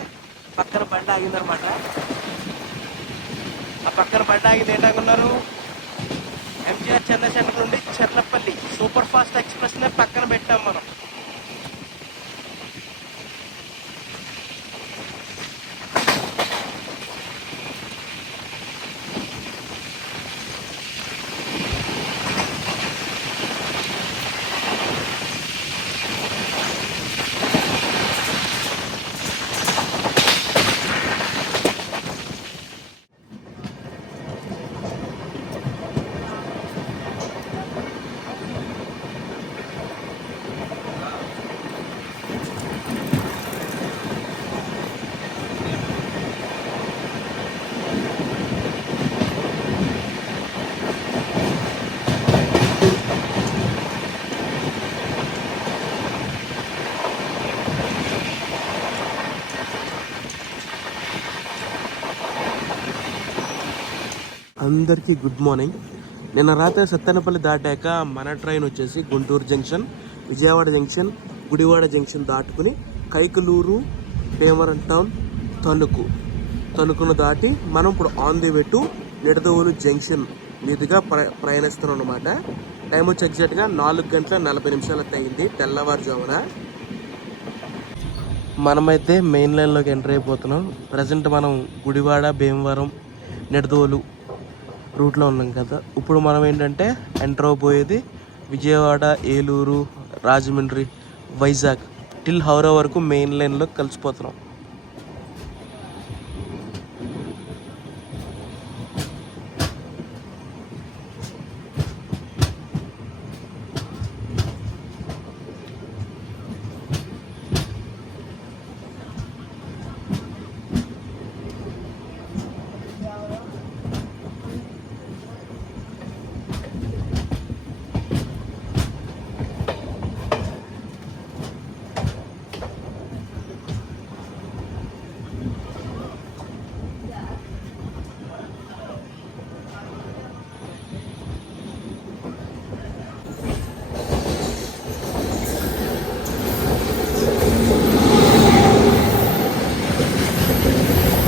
పక్కన బండి ఆగిందనమాట. ఆ పక్కన బండి ఆగింది ఏంటనుకున్నారు? ఎంజీఆర్ చెన్నై సెంటర్ నుండి చెర్లపల్లి సూపర్ ఫాస్ట్ ఎక్స్ప్రెస్నే పక్కన పెట్టాం మనం. అందరికీ గుడ్ మార్నింగ్. నిన్న రాత్రి సత్తెనపల్లి దాటాక మన ట్రైన్ వచ్చేసి Guntur junction, Vijayawada junction, Gudivada junction దాటుకుని కైకలూరు, భీమవరం టౌన్, తణుకును దాటి మనం ఇప్పుడు on the way to Nidadavolu junction మీదుగా ప్రయాణిస్తున్నాం అన్నమాట. టైం వచ్చి ఎగ్జాక్ట్గా 4:40 అయింది తెల్లవారుజామున. మనమైతే మెయిన్ లైన్లోకి ఎంటర్ అయిపోతున్నాం. ప్రజెంట్ మనం గుడివాడ, భీమవరం, నిడదవోలు రూట్లో ఉన్నాం కదా. ఇప్పుడు మనం ఏంటంటే ఎంటర్ అవబోయేది విజయవాడ, ఏలూరు, రాజమండ్రి, వైజాగ్ టిల్ హౌరా వరకు మెయిన్ లైన్లో కలిసిపోతున్నాం.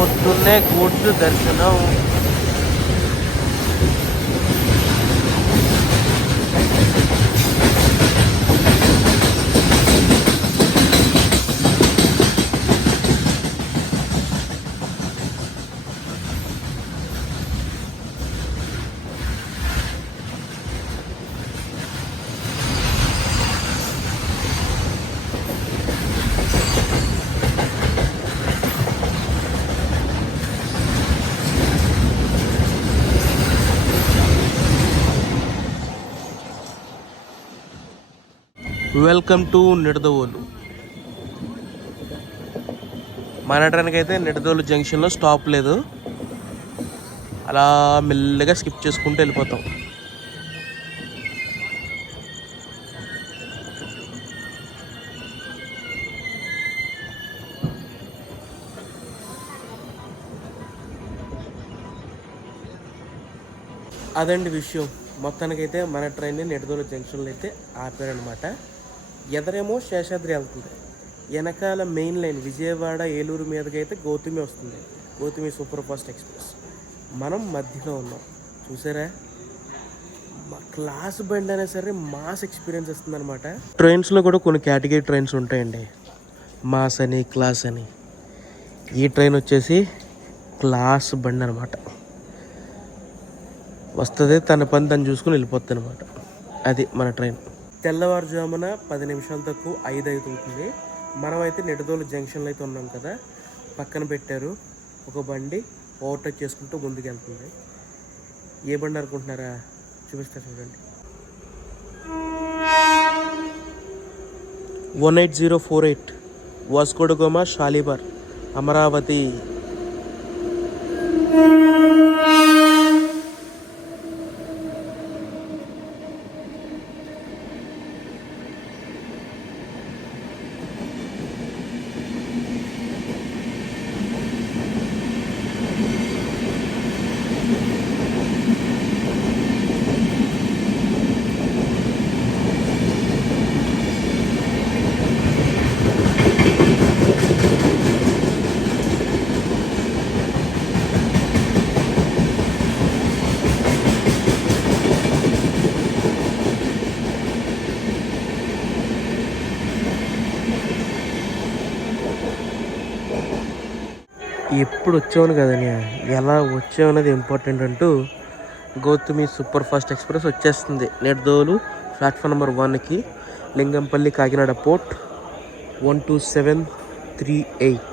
పొద్దున్నే గూడ్స్ దర్శనం. Welcome to Nidadavolu. మన ట్రైన్కి అయితే నిడదవోలు జంక్షన్లో స్టాప్ లేదు, అలా మెల్లగా స్కిప్ చేసుకుంటూ వెళ్ళిపోతాం. అదండి విషయం. మొత్తానికైతే మన ట్రైన్ని నిడదవోలు జంక్షన్లో అయితే ఆపారనమాట. ఎదరేమో శేషాద్రి వెళ్తుంది, వెనకాల మెయిన్ లైన్ విజయవాడ ఏలూరు మీదకి అయితే గౌతమి వస్తుంది, గౌతమి సూపర్ ఫాస్ట్ ఎక్స్ప్రెస్. మనం మధ్యలో ఉన్నాం. చూసారా, క్లాస్ బండి అయినా సరే మాస్ ఎక్స్పీరియన్స్ వస్తుంది అనమాట. ట్రైన్స్లో కూడా కొన్ని కేటగిరీ ట్రైన్స్ ఉంటాయండి, మాస్ అని క్లాస్ అని. ఈ ట్రైన్ వచ్చేసి క్లాస్ బండి అనమాట. వస్తుంది, తన పని తను చూసుకుని వెళ్ళిపోతుంది అనమాట. అది మన ట్రైన్. తెల్లవారుజామున 10 నిమిషాలు తక్కువ 5 అవుతుంది. మనమైతే నిడదవోలు జంక్షన్లో అయితే ఉన్నాం కదా, పక్కన పెట్టారు ఒక బండి ఓవర్టేక్ చేసుకుంటూ ముందుకు వెళ్తుంది. ఏ బండి అనుకుంటున్నారా, చూపిస్తా చూడండి. 18048 వాస్కో డి గామా షాలిమార్ అమరావతి. ఎప్పుడు వచ్చామని కదని, ఎలా వచ్చామనేది ఇంపార్టెంట్ అంటూ గౌతమి సూపర్ ఫాస్ట్ ఎక్స్ప్రెస్ వచ్చేస్తుంది నిడదవోలు ప్లాట్ఫామ్ నెంబర్ 1కి. లింగంపల్లి కాకినాడ పోర్ట్ 12738.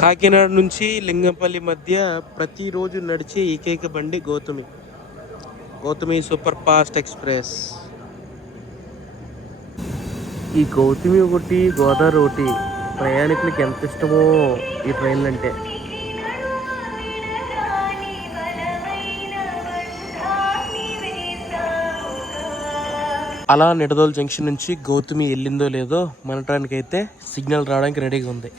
కాకినాడ నుంచి లింగంపల్లి మధ్య ప్రతిరోజు నడిచే ఏకైక బండి గౌతమి సూపర్ ఫాస్ట్ ఎక్స్ప్రెస్. ఈ గౌతమి ఒకటి, గోదావరి ఒకటి ప్రయాణికులకి ఎంత ఇష్టమో ఈ ట్రైన్లు అంటే. అలా నిడదవోలు జంక్షన్ నుంచి గౌతమి వెళ్ళిందో లేదో మన ట్రైన్కి అయితే సిగ్నల్ రావడానికి రెడీగా ఉంది.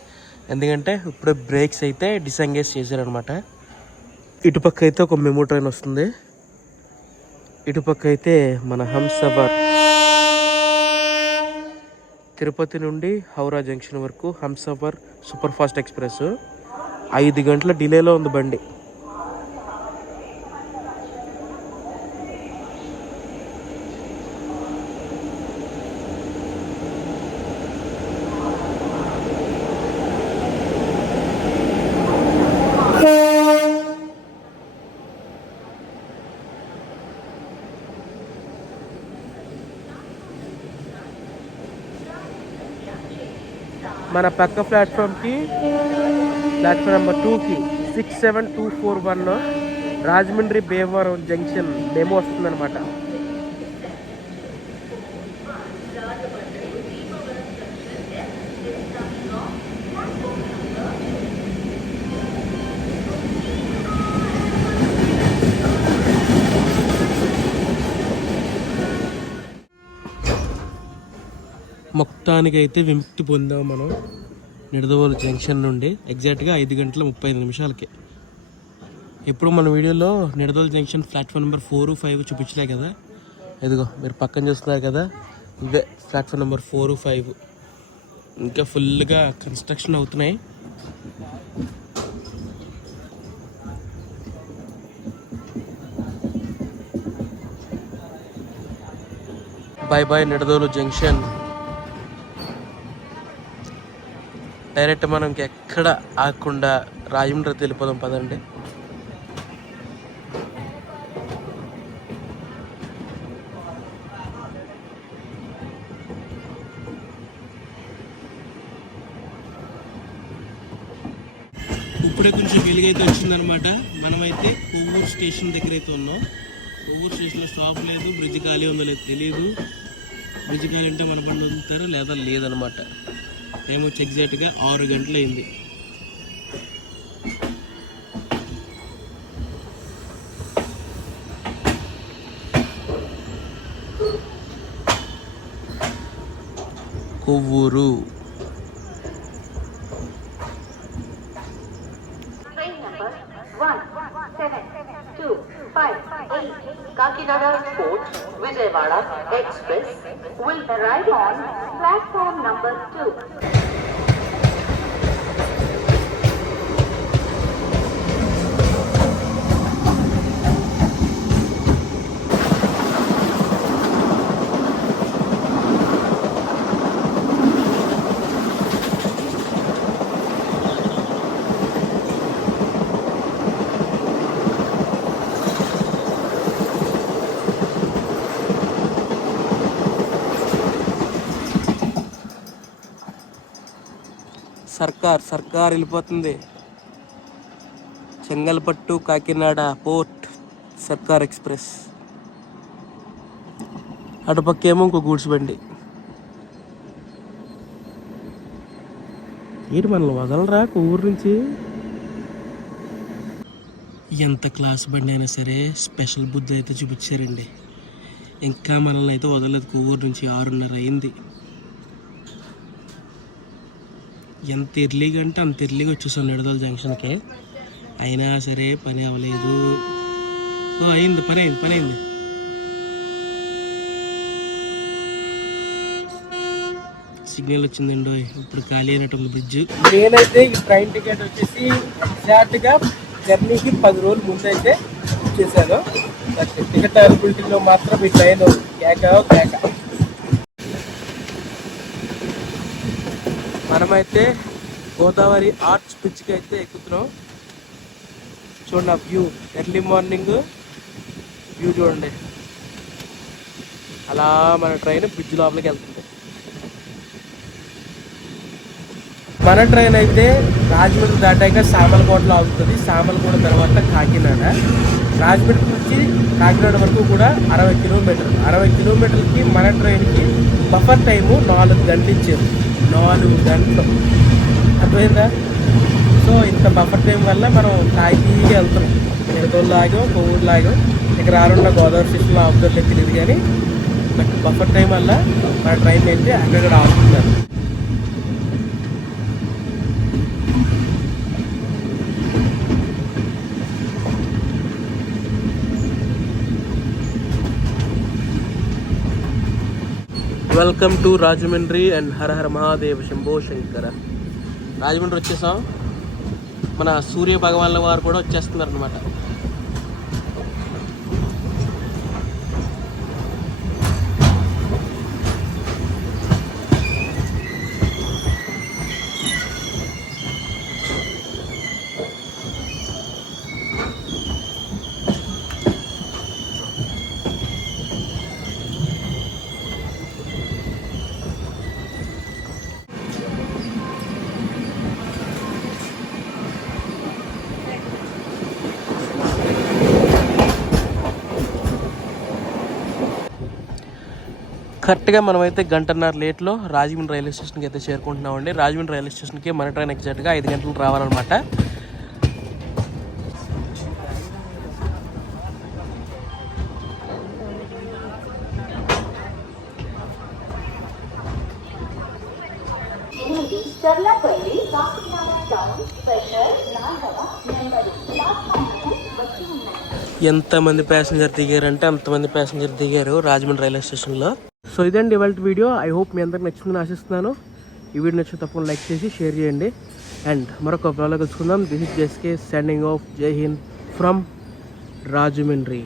ఎందుకంటే ఇప్పుడు బ్రేక్స్ అయితే డిసెంగేజ్ చేశారనమాట. ఇటుపక్క అయితే ఒక మెమో ట్రైన్ వస్తుంది, ఇటుపక్క అయితే మన హంసఫర్ తిరుపతి నుండి హౌరా జంక్షన్ వరకు హంసఫర్ సూపర్ ఫాస్ట్ ఎక్స్ప్రెస్ 5 గంటల డిలేలో ఉంది బండి. మన పక్క ప్లాట్ఫామ్కి ప్లాట్ఫామ్ నెంబర్ 2కి 67241 రాజమండ్రి భీమవరం జంక్షన్ డెమో వస్తుందన్నమాట. మొత్తానికైతే విముక్తి పొందాం మనం నిడదవోలు జంక్షన్ నుండి ఎగ్జాక్ట్గా 5 గంటల 35 నిమిషాలకి. ఇప్పుడు మన వీడియోలో నిడదవోలు జంక్షన్ ప్లాట్ఫామ్ నెంబర్ 4, 5 చూపించలే కదా, ఇదిగో మీరు పక్కన చూస్తున్నారు కదా, ఇవే ప్లాట్ఫామ్ నెంబర్ 4, 5 ఇంకా ఫుల్గా కన్స్ట్రక్షన్ అవుతున్నాయి. By by Nidadavolu junction. Direct మనం ఎక్కడ ఆగకుండా రాజమండ్రి వెళ్ళిపోదాం పదండి. ఇప్పుడే కొంచెం వెలుగైతే వచ్చిందనమాట. మనమైతే కొవ్వూరు స్టేషన్ దగ్గర అయితే ఉన్నాం. కొవ్వూరు స్టేషన్లో స్టాప్ లేదు, బ్రిడ్జ్ ఖాళీ ఉందో లేదు తెలియదు. బ్రిడ్జ్ ఖాళీ అంటే మన బండి వదులుతారు లేదా లేదనమాట. టైం వచ్చి ఎగ్జాక్ట్గా 6 గంటలు అయింది. Kovvur Kakinada Fort Vijayawada Express will arrive on platform number 2. సర్కార్ వెళ్ళిపోతుంది. చెంగల్పట్టు కాకినాడ పోర్ట్ సర్కార్ ఎక్స్ప్రెస్. అటుపక్కేమో ఇంకో గూడ్స్ బండి. ఏంటి మనల్ని వదలరా ఊరు నుంచి? ఎంత క్లాస్ బండి అయినా సరే స్పెషల్ బుద్ధి అయితే చూపించారండి. ఇంకా మనల్ని అయితే వదలలేదు. కొవ్వూరు నుంచి 6:30 అయింది. ఎంత ఎర్లీగా అంటే అంత ఎర్లీగా వచ్చేసాను నిడదోలు జంక్షన్కి. అయినా సరే పని అవ్వలేదు. అయింది పని అయింది. సిగ్నల్ వచ్చిందండి. ఇప్పుడు ఖాళీ అయినట్టుంది బ్రిడ్జ్. నేనైతే ఈ ట్రైన్ టికెట్ వచ్చేసి ఎగ్జాక్ట్గా జర్నీకి 10 రోజుల ముందు అయితే వచ్చేసాను. టికెట్ అవైలబిలిటీలో మాత్రం ఈ ట్రైన్ కేక. మనమైతే గోదావరి ఆర్చ్ బ్రిడ్జ్కి అయితే ఎక్కుతున్నాం. చూడండి ఆ వ్యూ, ఎర్లీ మార్నింగ్ వ్యూ చూడండి. అలా మన ట్రైన్ బ్రిడ్జ్ లోపలికి వెళ్తుంది. మన ట్రైన్ అయితే రాజమండ్రి దాటాక సామలకోటలో ఆగుతుంది. సామలకోట తర్వాత కాకినాడ. రాజమండ్రి నుంచి కాకినాడ వరకు కూడా 60 కిలోమీటర్లు. 60 కిలోమీటర్లకి మన ట్రైన్కి బఫర్ టైము 4 గంటలు ఇచ్చారు. 4 గంటలు అర్థమైందా? సో ఇంత బఫర్ టైం వల్ల మనం కాకికి వెళ్తున్నాం. నిడదోలు లాగాం, కొవ్వూరు లాగాం. ఇక్కడ రానున్న గోదావరి స్టేషన్లో ఆపుతారులే తెలియదు కానీ బట్ బఫర్ టైం వల్ల మన ట్రైన్ అయితే అక్కడ ఆపుతున్నారు. వెల్కమ్ టు రాజమండ్రి అండ్ హర హర మహాదేవ్ శంభో శంకర. రాజమండ్రి వచ్చేసాం. మన సూర్య భగవాన్ల వారు కూడా వచ్చేస్తున్నారు అనమాట. కరెక్ట్గా మనమైతే 1.5 గంటల లేట్లో రాజమండ్రి రైల్వే స్టేషన్కి అయితే చేరుకుంటున్నామండి. రాజమండ్రి రైల్వే స్టేషన్కి మన ట్రైన్ ఎగ్జాక్ట్గా 5 గంటలకు రావాలన్నమాట. ఎంతమంది ప్యాసింజర్ దిగారంటే అంతమంది ప్యాసింజర్ దిగారు రాజమండ్రి రైల్వే స్టేషన్లో. సో ఇదండి ఇవాళ వీడియో. ఐ హోప్ మీ అందరికి నచ్చిందని ఆశిస్తున్నాను. ఈ వీడియో నచ్చితే తప్పకుండా లైక్ చేసి షేర్ చేయండి. అండ్ మరొక బ్లాగ్లో కలుసుకుందాం. దిస్ ఇస్ జెస్కే signing off. Jai Hind from Rajahmundry.